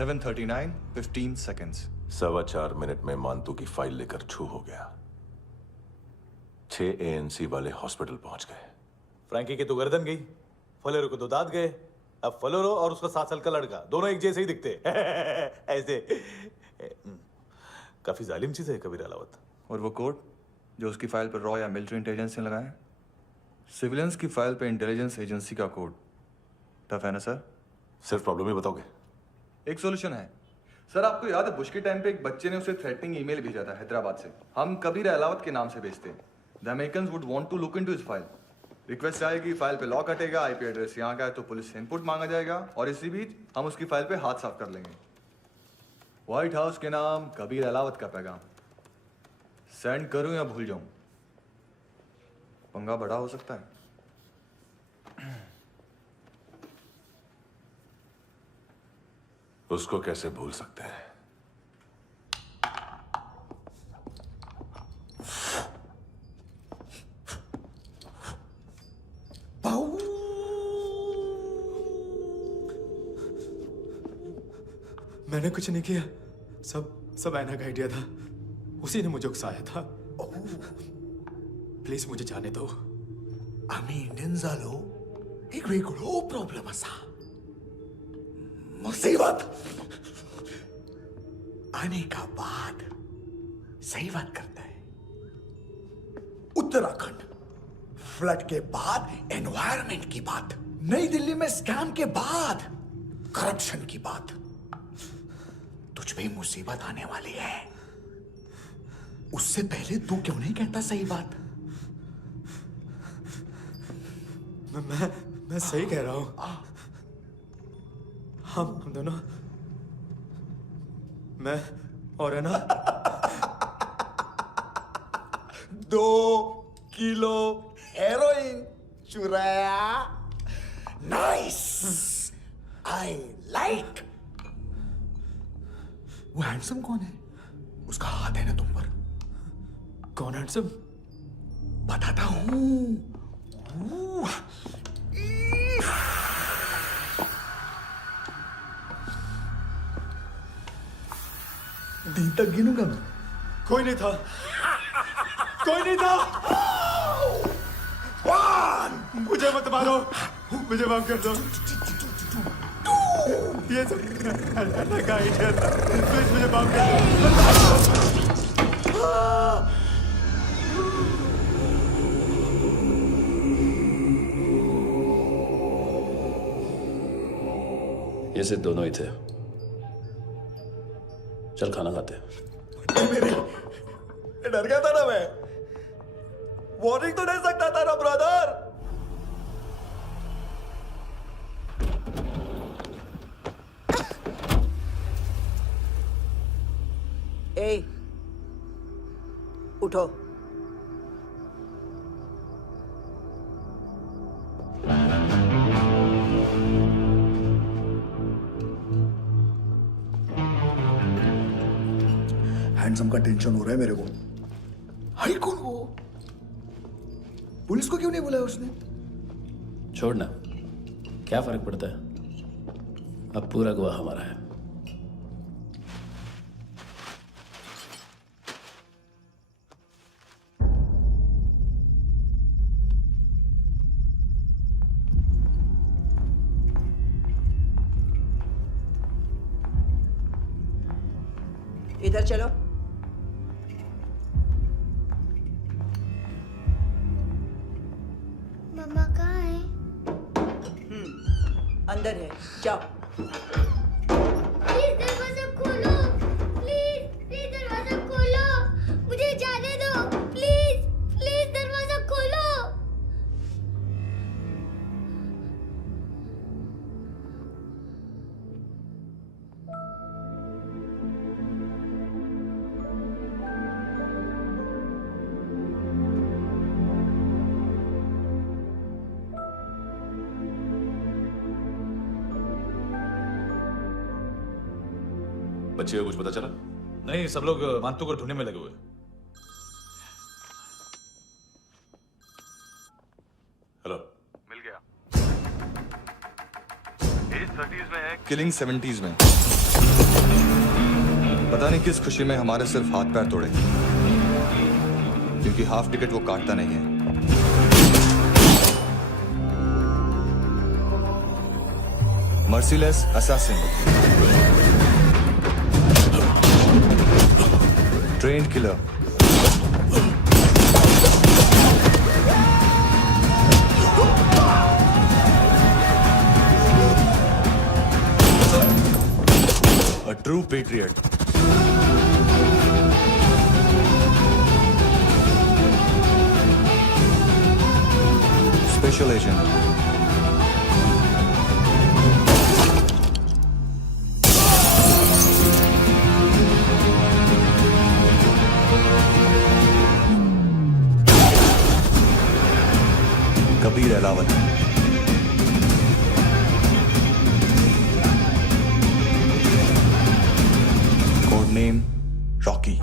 7:39, 15 seconds. 4.25 मिनट में मानतू की फाइल लेकर छू हो गया। 6 ANC वाले हॉस्पिटल पहुंच गए। फ्रैंकी की तो गर्दन गई, फलेरो को तो दांत गए। अब फलेरो और उसका 7 साल का लड़का दोनों एक जैसे ही दिखते ऐसे। काफी जालिम चीज है कबीर अलावत। और वो कोड जो उसकी फाइल पर रॉ या मिलिट्री इंटेलिजेंस ने लगाया, सिविलियंस की फाइल पे इंटेलिजेंस एजेंसी का कोड। टफ है ना सर? सिर्फ प्रॉब्लम ही बताओगे? एक सॉल्यूशन है सर। आपको याद है बुश के टाइम पे एक बच्चे ने उसे थ्रेटनिंग ईमेल भेजा था हैदराबाद से। हम कबीर अलावत के नाम से भेजते हैं। The Americans would want to look into his file. Request आएगी, फाइल पे लॉक हटेगा, आईपी एड्रेस यहाँ का है तो पुलिस से इनपुट मांगा जाएगा और इसी बीच हम उसकी फाइल पे हाथ साफ कर लेंगे। व्हाइट हाउस के नाम कबीर अलावत का पैगाम। सेंड करूं या भूल जाऊं, पंगा बड़ा हो सकता है। उसको कैसे भूल सकते हैं? मैंने कुछ नहीं किया, सब ऐना का आइडिया था। उसी ने मुझे उकसाया था। प्लीज मुझे जाने दो। आम्ही इंडियन झालो एक वेगळो प्रॉब्लेम असा, मुसीबत आने का बाद। सही बात करता है। उत्तराखंड फ्लड के बाद एनवायरनमेंट की बात, नई दिल्ली में स्कैम के बाद करप्शन की बात। तुझ पे मुसीबत आने वाली है, उससे पहले तू क्यों नहीं कहता सही बात? मैं सही कह रहा हूं। हम दोनों, मैं और है ना 2 किलो हेरोइन चुराया। Nice, I like. वो हैंडसम कौन है? उसका हाथ है ना तुम पर? कौन हैंडसम? बताता हूं। दिन तक गिनूंगा मैं। कोई नहीं था, कोई नहीं था। मुझे मत मारो, मुझे माफ कर दो। ये सब का आइडिया था। प्लीज मुझे माफ कर दो। ये सिर्फ दोनों ही थे। चल खाना खाते हैं। डर गया था ना मैं। वार्निंग तो दे सकता था ना ब्रदर। ए, उठो। हैंडसम का टेंशन हो रहा है मेरे को। हाई कौन वो? पुलिस को क्यों नहीं बुलाया उसने? छोड़ना, क्या फर्क पड़ता है? अब पूरा गवाह हमारा है। इधर चलो। मम्मा कहाँ है? अंदर है, जाओ। प्लीज दरवाजा खोलो, प्लीज दरवाजा खोलो, मुझे जाने दो। प्लीज दरवाजा खोलो। बच्चे को कुछ पता चला? नहीं, सब लोग मानतू को ढूंढने में लगे हुए। हेलो, मिल गया। एज 30s में है, किलिंग 70s में। पता नहीं किस खुशी में हमारे सिर्फ हाथ पैर तोड़े, क्योंकि हाफ टिकट वो काटता नहीं है। Merciless assassin, trained killer, a true patriot. Special agent. Kabir Alawat. Code name Rocky.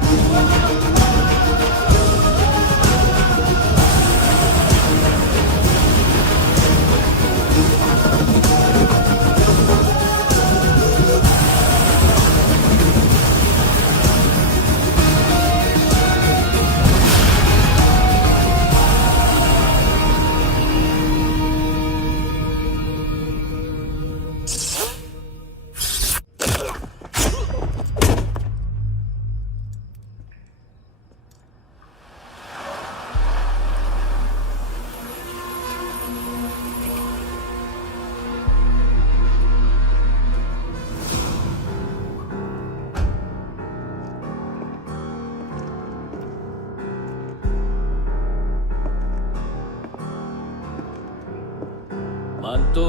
मानतो,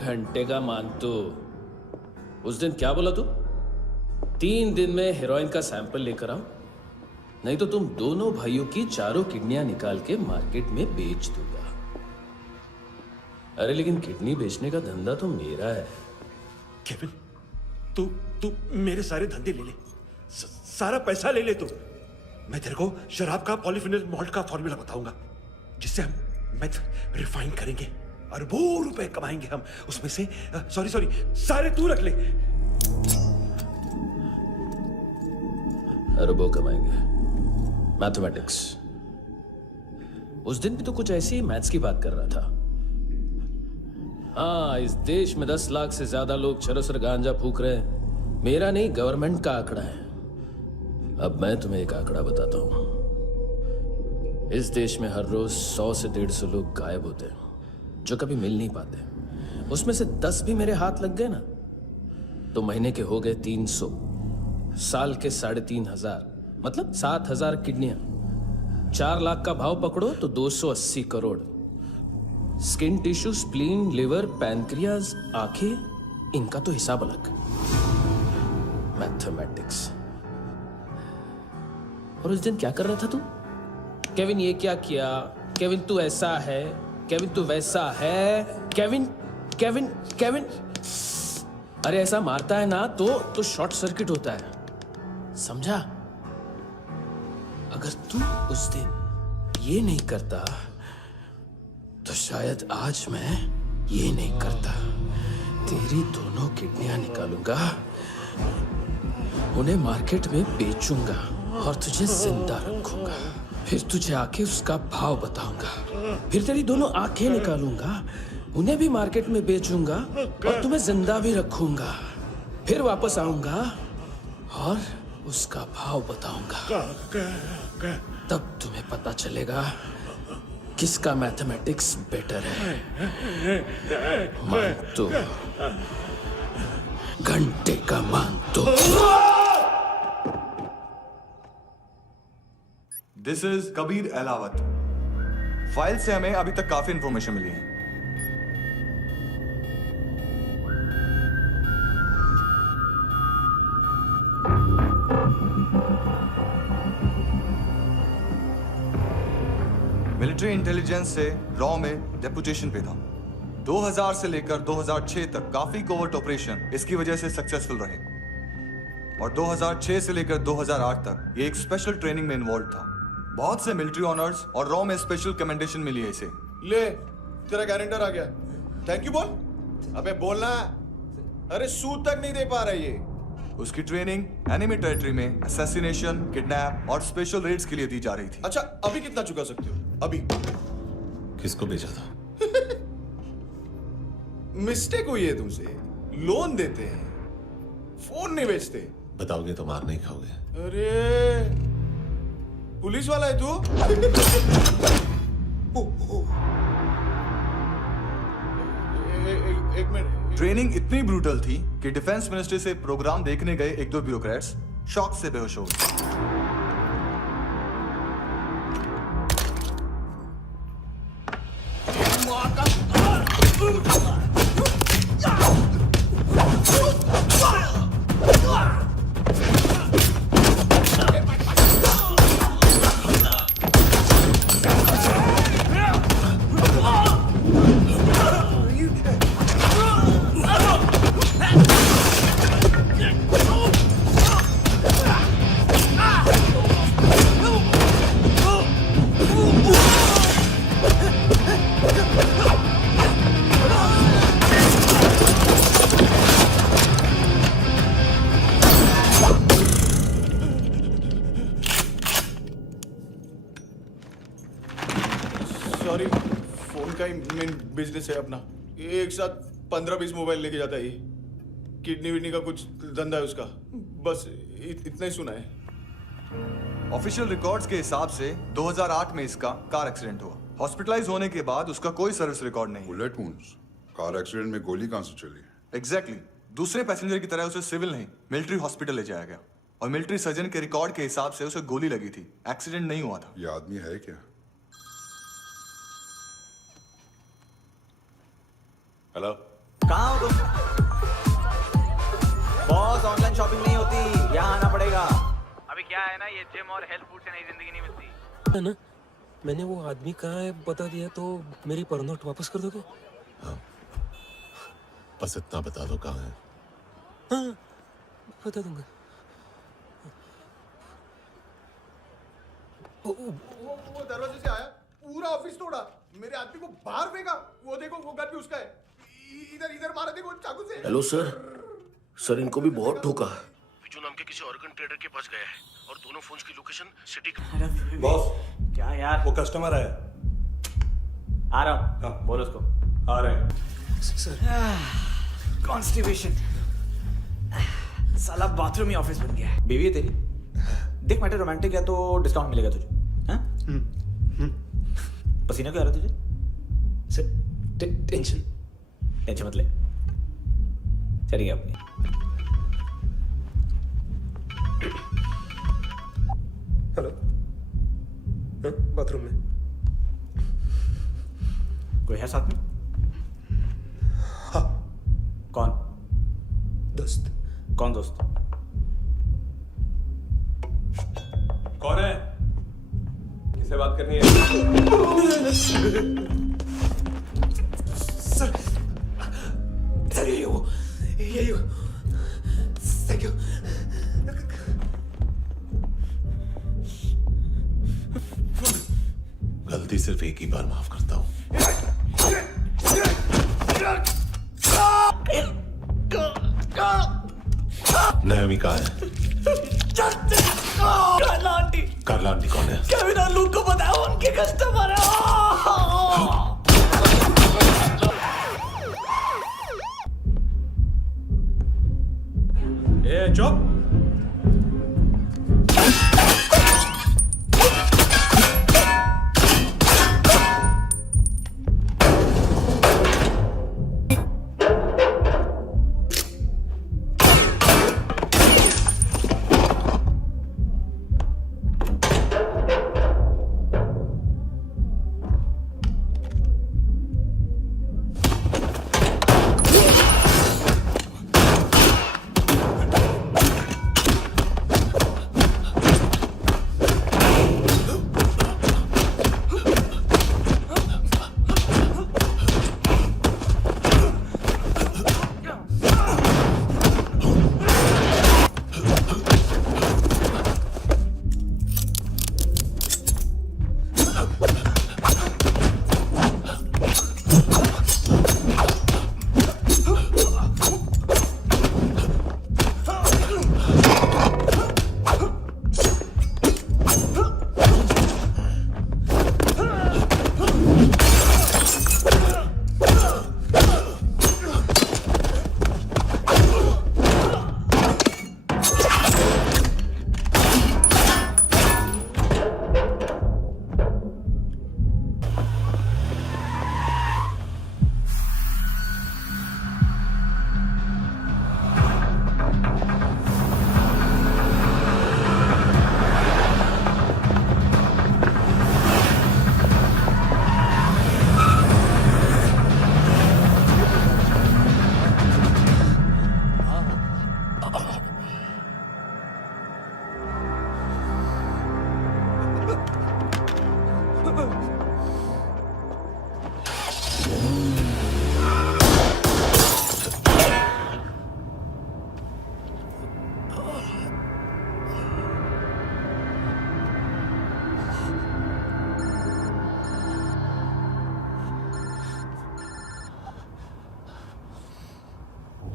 घंटे का मानतो, उस दिन क्या बोला तू? 3 दिन में हेरोइन का सैंपल लेकर आओ, नहीं तो तुम दोनों भाइयों की चारों किडनियां निकाल के मार्केट में बेच दूंगा। अरे लेकिन किडनी बेचने का धंधा तो मेरा है। केविन, तू मेरे सारे धंधे ले ले, सारा पैसा ले ले तू। मैं तेरे को शराब का पॉलीफिनल मॉल्ट का फॉर्मूला बताऊंगा, जिससे हम मेथ रिफाइन करेंगे, अरबों रुपए कमाएंगे हम उसमें से। सॉरी सारे तू रख ले। अरबों कमाएंगे, मैथमेटिक्स। उस दिन भी तो कुछ ऐसी ही मैथ्स की बात कर रहा था। हाँ, इस देश में 10 लाख से ज्यादा लोग चरस और गांजा फूक रहे हैं। मेरा नहीं, गवर्नमेंट का आंकड़ा है। अब मैं तुम्हें एक आंकड़ा बताता हूं। इस देश में हर रोज 100 से 150 लोग गायब होते हैं, जो कभी मिल नहीं पाते। उसमें से 10 भी मेरे हाथ लग गए ना, तो महीने के हो गए 300, साल के 3,500, मतलब 7,000 किडनियां। 4 लाख का भाव पकड़ो तो 280 crore. Skin tissue, spleen, liver, pancreas, आंखें, इनका तो हिसाब अलग। मैथमेटिक्स। और उस दिन क्या कर रहा था तू? केविन ये क्या किया, केविन तू ऐसा है, केविन तू वैसा है, केविन केविन केविन। अरे ऐसा मारता है ना तो शॉर्ट सर्किट होता है, समझा? अगर तू उस दिन ये नहीं करता तो शायद आज मैं ये नहीं करता। तेरी दोनों किडनियां निकालूंगा, उन्हें मार्केट में बेचूंगा और तुझे जिंदा रखूंगा। फिर तुझे आके उसका भाव बताऊंगा। फिर तेरी दोनों आंखें निकालूंगा, उन्हें भी मार्केट में बेचूंगा और तुम्हें जिंदा भी रखूंगा। फिर वापस आऊंगा और उसका भाव बताऊंगा। तब तुम्हें पता चलेगा किसका मैथमेटिक्स बेटर है। मानतो, घंटे का मानतो। This is Kabir Ahlawat. File से हमें अभी तक काफी इंफॉर्मेशन मिली है। मिलिट्री इंटेलिजेंस से रॉ में डेपुटेशन पे था। 2000 से लेकर 2006 तक काफी कोवर्ट ऑपरेशन इसकी वजह से सक्सेसफुल रहे, और 2006 से लेकर 2008 तक ये एक स्पेशल ट्रेनिंग में इन्वॉल्व था। बहुत से मिलिट्री ऑनर्स और रॉ में स्पेशल कमेंडेशन मिली है इसे। ले, तेरा गारंटर आ गया। थैंक यू बोल। अबे बोलना। अरे सूद तक नहीं दे पा रहा ये। उसकी ट्रेनिंग एनिमी टेरिटरी में असैसिनेशन, किडनैप और स्पेशल रेड्स के लिए दी जा रही थी। अच्छा अभी कितना चुका सकते हो? अभी किसको भेजा था? मिस्टेक हुई है तुमसे। लोन देते हैं, फोन नहीं बेचते। बताओगे तो मार नहीं खाओगे। अरे पुलिस वाला है तू? एक मिनट। ट्रेनिंग इतनी ब्रूटल थी कि डिफेंस मिनिस्ट्री से प्रोग्राम देखने गए एक दो ब्यूरोक्रेट्स शॉक से बेहोश हो गए। सॉरी, फोन का ही मेन बिजनेस है अपना। एक साथ 15-20 मोबाइल लेके जाता है ये। किडनी विडनी का कुछ धंधा है उसका। बस इतना ही सुना है। ऑफिशियल रिकॉर्ड्स के हिसाब से 2008 में इसका कार एक्सीडेंट हुआ। हॉस्पिटलाइज होने के बाद उसका कोई सर्विस रिकॉर्ड नहीं। बुलेट वुंड्स, कार एक्सीडेंट में गोली कहां से चली? एग्जैक्टली। दूसरे पैसेंजर की तरह उसे सिविल नहीं मिलिट्री हॉस्पिटल ले जाया गया और मिलिट्री सर्जन के रिकॉर्ड के हिसाब से उसे गोली लगी थी। एक्सीडेंट नहीं हुआ था। ये आदमी है क्या? हेलो, कहाँ हो तुम? बॉस, ऑनलाइन शॉपिंग नहीं होती, यहाँ आना पड़ेगा। अभी क्या है ना, ये जिम और हेल्थ फूड से नई जिंदगी नहीं मिलती है ना। मैंने वो आदमी कहाँ है बता दिया तो मेरी परनोट वापस कर दोगे? हाँ, बस इतना बता दो कहाँ है। हाँ, बता दूंगा। वो दरवाजे से आया, पूरा ऑफिस तोड़ा, मेरे आदमी को बाहर फेंका। वो देखो, वो गन भी उसका है। इधर इधर मारा देखो चाकू से। हेलो सर, सर इनको भी बहुत ठोका। विजू नाम के किसी ऑर्गन ट्रेडर के पास गया है और दोनों फोन्स की लोकेशन सिटी। बॉस, क्या यार? वो कस्टमर आया। आ रहा हूँ। हाँ। बोल उसको। आ रहे हैं। Sir, constipation. साला बाथरूम ही ऑफिस बन गया है। बीवी है तेरी? देख मैटर रोमांटिक है तो डिस्काउंट मिलेगा तुझे। हाँ? पसीना क्यों आ रहा है तुझे? सर टेंशन मत ले। चलिए अपनी। हेलो, बाथरूम में कोई है साथ में? हाँ। कौन? दोस्त। कौन दोस्त? कौन है? किससे बात करनी है? सर, सर यही हो, यही हो। Thank you. गलती सिर्फ एक ही बार माफ करता हूँ। नायोमी कहाँ है? कार्ला आंटी। कार्ला आंटी कौन है? केविन और लूक को बताया, उनके कस्टमर है। ए चुप।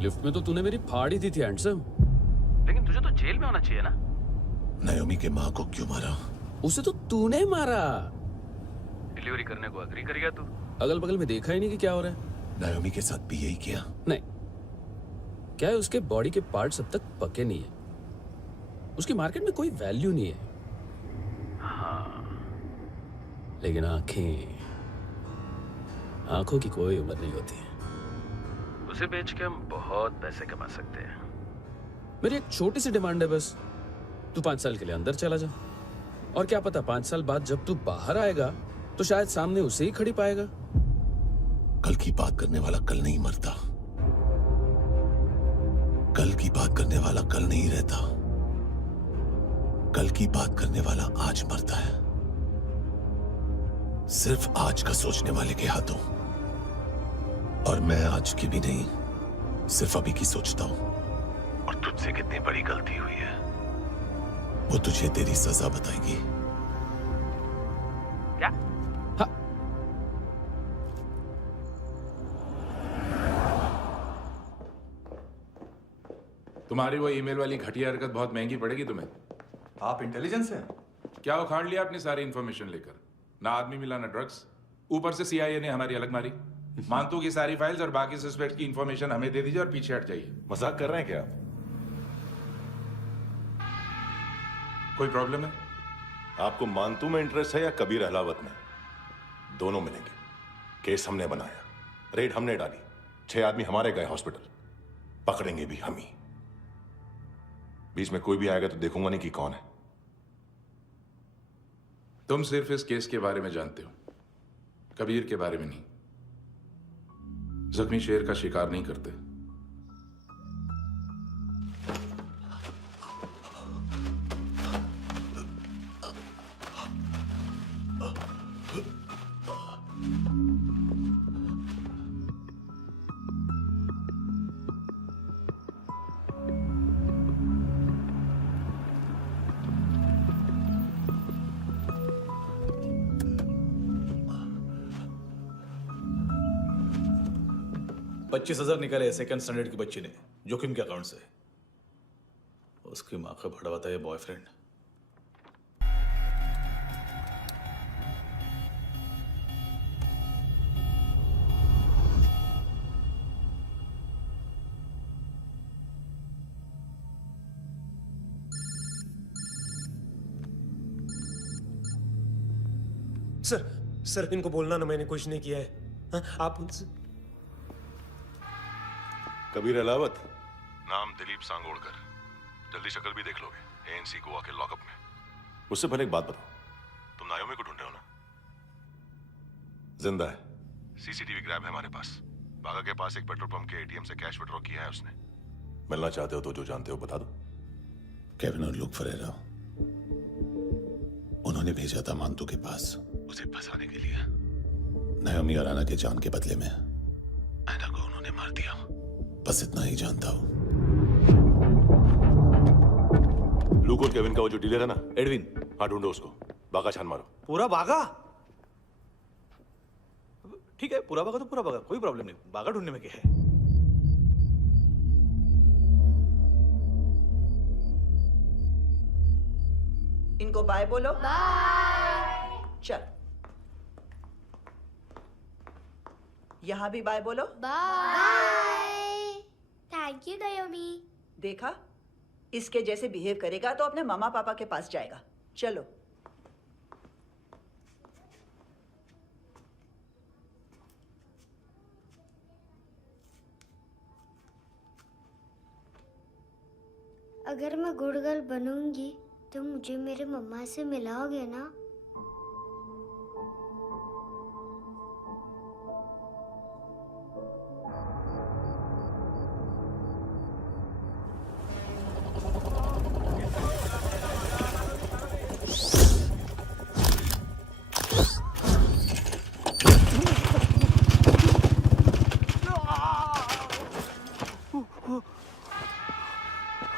लिफ्ट में तो तूने मेरी फाड़ ही दी थी हैंडसम। लेकिन तुझे तो जेल में होना चाहिए ना। नायोमी के माँ को क्यों मारा? उसे तो तूने मारा। डिलीवरी करने को अग्री कर गया तू। अगल बगल में देखा ही नहीं कि क्या हो रहा है। नायोमी के साथ भी यही किया? नहीं, क्या है उसके बॉडी के पार्ट्स अब तक पके नहीं है, उसकी मार्केट में कोई वैल्यू नहीं है। हाँ। लेकिन आंखों की कोई उम्र नहीं होती है। उसे बेच के हम बहुत पैसे कमा सकते हैं। मेरी एक छोटी सी डिमांड है बस, तू 5 साल के लिए अंदर चला जा, और क्या पता 5 साल बाद जब तू बाहर आएगा तो शायद सामने उसे ही खड़ी पाएगा। कल की बात करने वाला कल नहीं मरता, कल की बात करने वाला कल नहीं रहता, कल की बात करने वाला आज मरता है। सिर्फ आज का सोचने वाले के हाथों। और मैं आज की भी नहीं, सिर्फ अभी की सोचता हूं। और तुझसे कितनी बड़ी गलती हुई है वो तुझे तेरी सजा बताएगी। क्या? हाँ। तुम्हारी वो ईमेल वाली घटिया हरकत बहुत महंगी पड़ेगी तुम्हें। आप इंटेलिजेंस हैं? क्या उखाड़ लिया अपनी सारी इन्फॉर्मेशन लेकर? ना आदमी मिला ना ड्रग्स, ऊपर से CIA ने हमारी अलग मारी। मानतू की सारी फाइल्स और बाकी सस्पेक्ट की इन्फॉर्मेशन हमें दे दीजिए और पीछे हट जाइए। मजाक कर रहे हैं क्या? कोई प्रॉब्लम है? आपको मानतू में इंटरेस्ट है या कबीर अहलावत में? दोनों मिलेंगे। केस हमने बनाया, रेड हमने डाली, 6 आदमी हमारे गए हॉस्पिटल, पकड़ेंगे भी हम ही। बीच में कोई भी आएगा तो देखूंगा नहीं कि कौन है। तुम सिर्फ इस केस के बारे में जानते हो, कबीर के बारे में नहीं। जख्मी शेर का शिकार नहीं करते। $25,000 निकाले सेकंड स्टैंडर्ड की बच्ची ने जोखिम के अकाउंट से। उसकी माँ का भड़वा था ये बॉयफ्रेंड। सर इनको बोलना ना मैंने कुछ नहीं किया है। हाँ, आप उनसे। कबीर अहलावत, नाम दिलीप सांगोड़कर। जल्दी शक्ल भी देख लोगे ANC गोवा के लॉकअप में। उससे पहले एक बात बताओ, तुम नायोमी को ढूंढ रहे हो ना? जिंदा है, CCTV ग्रैब है हमारे पास। बागा के पास एक पेट्रोल पंप के ATM से कैश विड्रॉ किया है उसने। मिलना चाहते हो तो जो जानते हो बता दो। केविन और लुक फरेरा, उन्होंने भेजा था मानतू के पास उसे फंसाने के लिए। नायोमी और आना के जान के बदले में ऐना को उन्होंने मार दिया। बस इतना ही जानता हूं। लुक और केविन का वो जो डीलर है ना, एडविन, हाँ ढूंढो उसको। बागा छान मारो। पूरा बागा? ठीक है, पूरा बागा तो पूरा बागा, कोई प्रॉब्लम नहीं। बागा ढूंढने में क्या है? इनको बाय बोलो। बाय। चल, यहां भी बाय बोलो। बाय। Thank you नायोमी। देखा, इसके जैसे बिहेव करेगा तो अपने मामा पापा के पास जाएगा। चलो। अगर मैं गुड गर्ल बनूंगी तो मुझे मेरे मम्मा से मिलाओगे ना?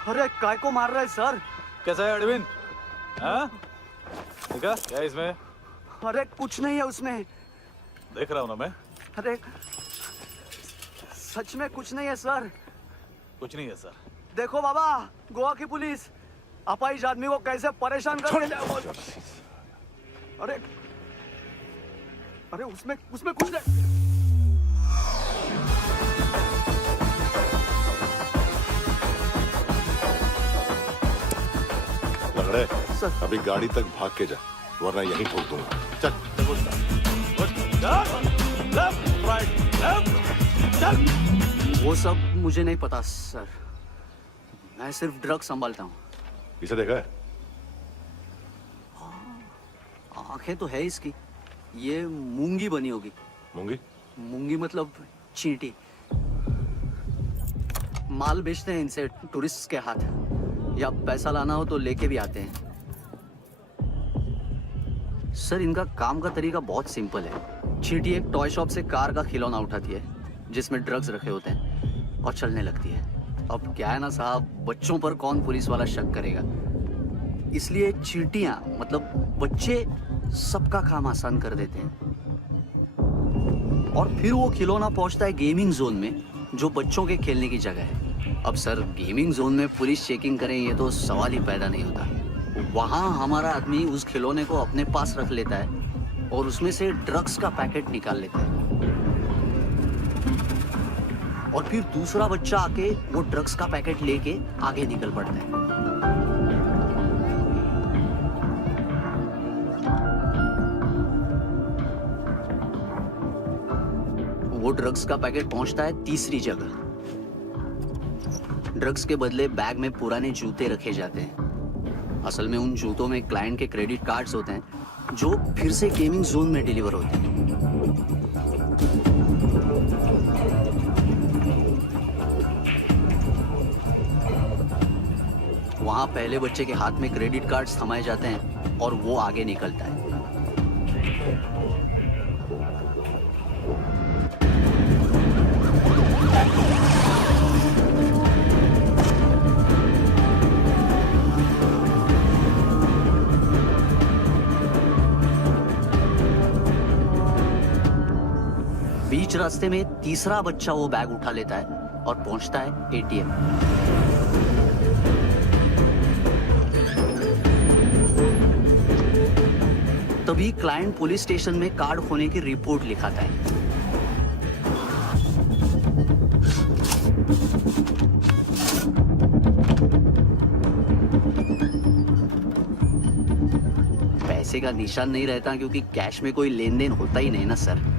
अरे काय को मार रहा है सर? कैसा है एडविन? हाँ? देखा क्या है इसमें? अरे कुछ नहीं है उसमें। देख रहा हूं ना मैं। अरे सच में कुछ नहीं है सर। कुछ नहीं है सर। देखो बाबा, गोवा की पुलिस अपाहिज आदमी को कैसे परेशान कर रही है। अरे अरे उसमें उसमें कुछ नहीं। लंगड़े, अभी गाड़ी तक भाग के जा, वरना यहीं ठोक दूंगा। चल। वो सब मुझे नहीं पता सर, मैं सिर्फ ड्रग संभालता हूँ। इसे देखा है? आंखें तो है इसकी, ये मूंगी बनी होगी। मूंगी? मूंगी मतलब चींटी। माल बेचते हैं इनसे टूरिस्ट के हाथ, या पैसा लाना हो तो लेके भी आते हैं। सर इनका काम का तरीका बहुत सिंपल है। चींटी एक टॉय शॉप से कार का खिलौना उठाती है जिसमें ड्रग्स रखे होते हैं और चलने लगती है। अब क्या है ना साहब, बच्चों पर कौन पुलिस वाला शक करेगा, इसलिए चींटियां मतलब बच्चे सबका काम आसान कर देते हैं। और फिर वो खिलौना पहुंचता है गेमिंग जोन में, जो बच्चों के खेलने की जगह है। अब सर गेमिंग जोन में पुलिस चेकिंग करें ये तो सवाल ही पैदा नहीं होता। वहां हमारा आदमी उस खिलौने को अपने पास रख लेता है और उसमें से ड्रग्स का पैकेट निकाल लेता है, और फिर दूसरा बच्चा आके वो ड्रग्स का पैकेट लेके आगे निकल पड़ता है। वो ड्रग्स का पैकेट पहुंचता है तीसरी जगह। ड्रग्स के बदले बैग में पुराने जूते रखे जाते हैं। असल में उन जूतों में क्लाइंट के क्रेडिट कार्ड्स होते हैं जो फिर से गेमिंग जोन में डिलीवर होते हैं। वहां पहले बच्चे के हाथ में क्रेडिट कार्ड्स थमाए जाते हैं और वो आगे निकलता है। बीच रास्ते में तीसरा बच्चा वो बैग उठा लेता है और पहुंचता है एटीएम। तभी क्लाइंट पुलिस स्टेशन में कार्ड खोने की रिपोर्ट लिखाता है। पैसे का निशान नहीं रहता क्योंकि कैश में कोई लेन देन होता ही नहीं ना सर।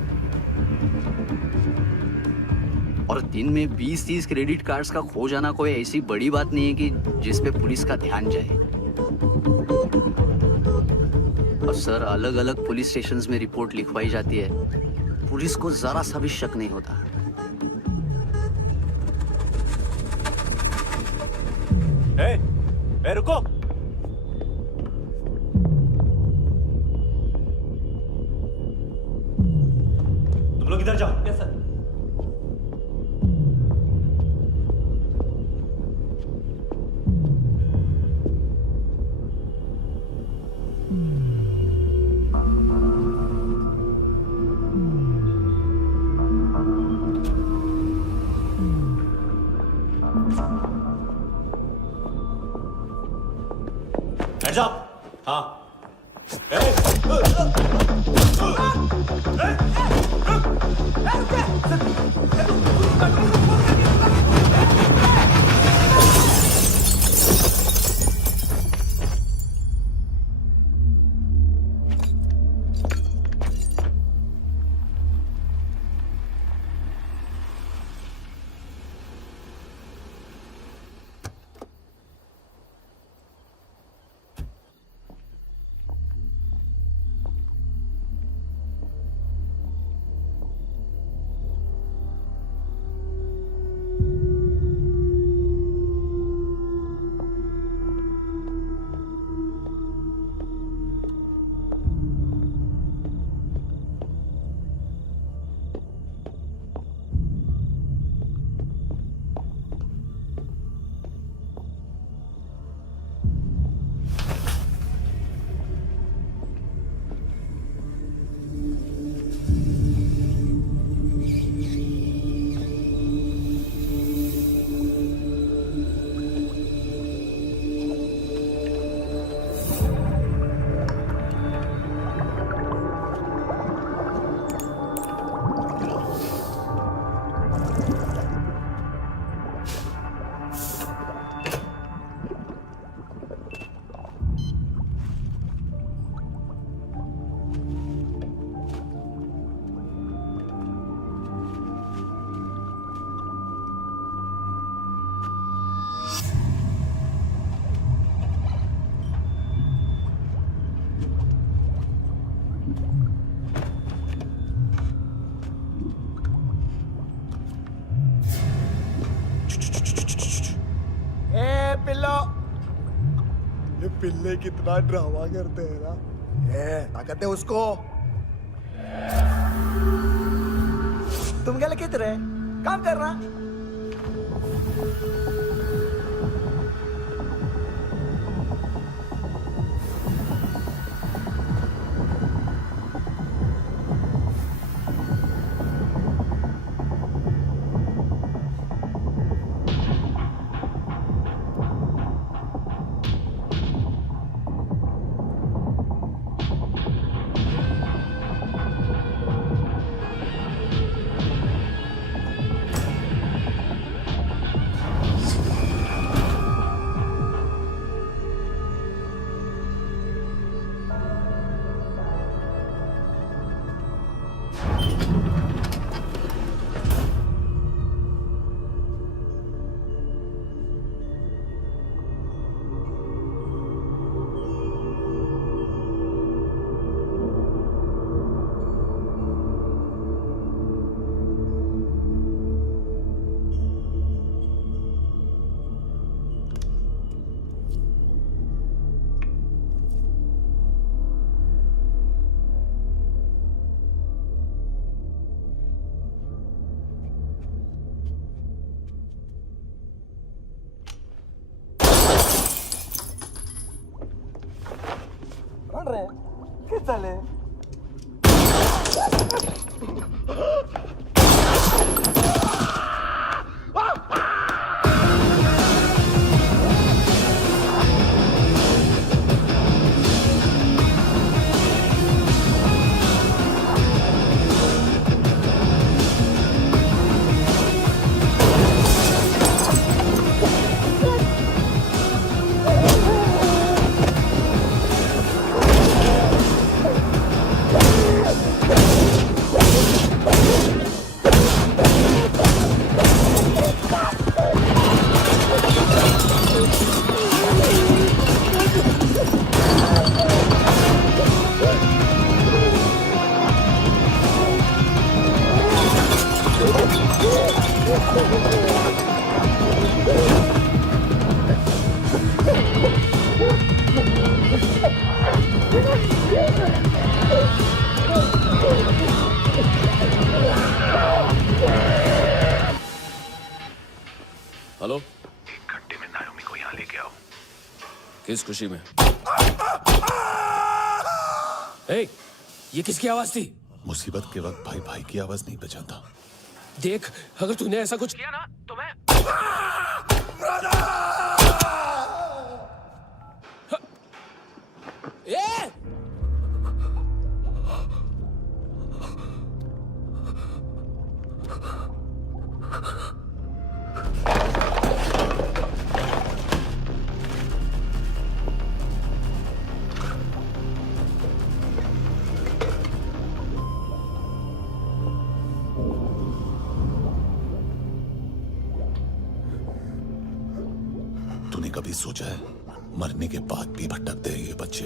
और दिन में 20-30 क्रेडिट कार्ड्स का खो जाना कोई ऐसी बड़ी बात नहीं है कि जिस पे पुलिस का ध्यान जाए। और सर अलग अलग पुलिस स्टेशंस में रिपोर्ट लिखवाई जाती है, पुलिस को जरा सा भी शक नहीं होता। ए, रुको। तुम लोग इधर जाओ। Yes sir. Hands up! हाँ। पिल्लो। ये पिल्ले कितना ड्रामा करते हैं ना। ताकत है उसको। तुम क्या किधर है? काम कर रहा। कौन रहे? किस साले? हेलो, 1 घंटे में नायोमी को यहाँ लेके आओ। किस खुशी में? ए, ये किसकी आवाज थी? मुसीबत के वक्त भाई भाई की आवाज नहीं बजाता। देख, अगर तूने ऐसा कुछ किया ना तो मैं ए! तूने कभी सोचा है मरने के बाद भी भटकते हैं ये बच्चे?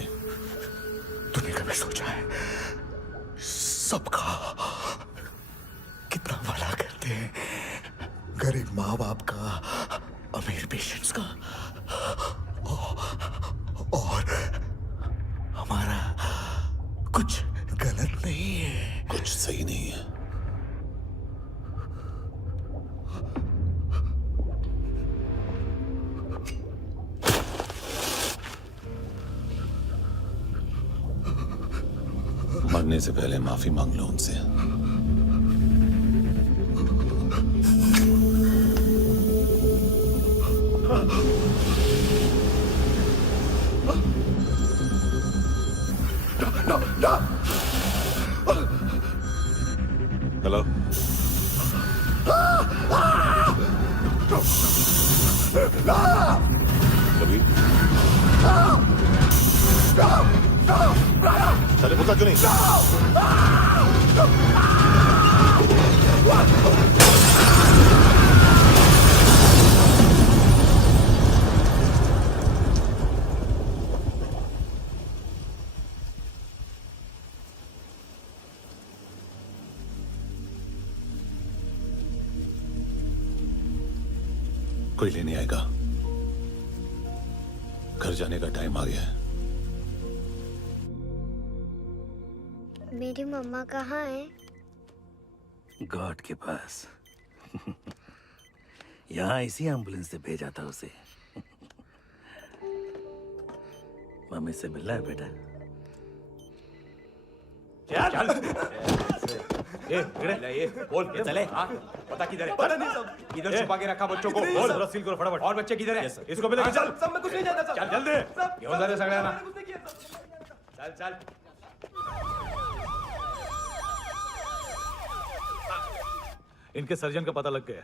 तूने कभी सोचा है सबका कितना भला करते हैं? गरीब माँ बाप का, अमीर पेशेंट्स का, और हमारा कुछ गलत नहीं है। कुछ सही नहीं है। मरने से पहले माफी मांग लो उनसे। हेलो, कभी चले पुता क्यों नहीं? कोई लेने आएगा? घर जाने का टाइम आ गया है। मेरी मम्मा कहाँ है? गॉड के पास। यहाँ इसी एम्बुलेंस से भेजा था उसे। मम्मी से मिलना है बेटा। चल ये बोल ये चले हाँ पता किधर है? पता नहीं सब इधर छुपा के रखा बच्चों को। बोल पूरा सील करो फटाफट। और बच्चे किधर है? इसको भी लेके चल। सब मैं कुछ नहीं जानता सब। चल जल्दी। घेऊन जा रे सगळ्यांना। चल चल। इनके सर्जन का पता लग गया।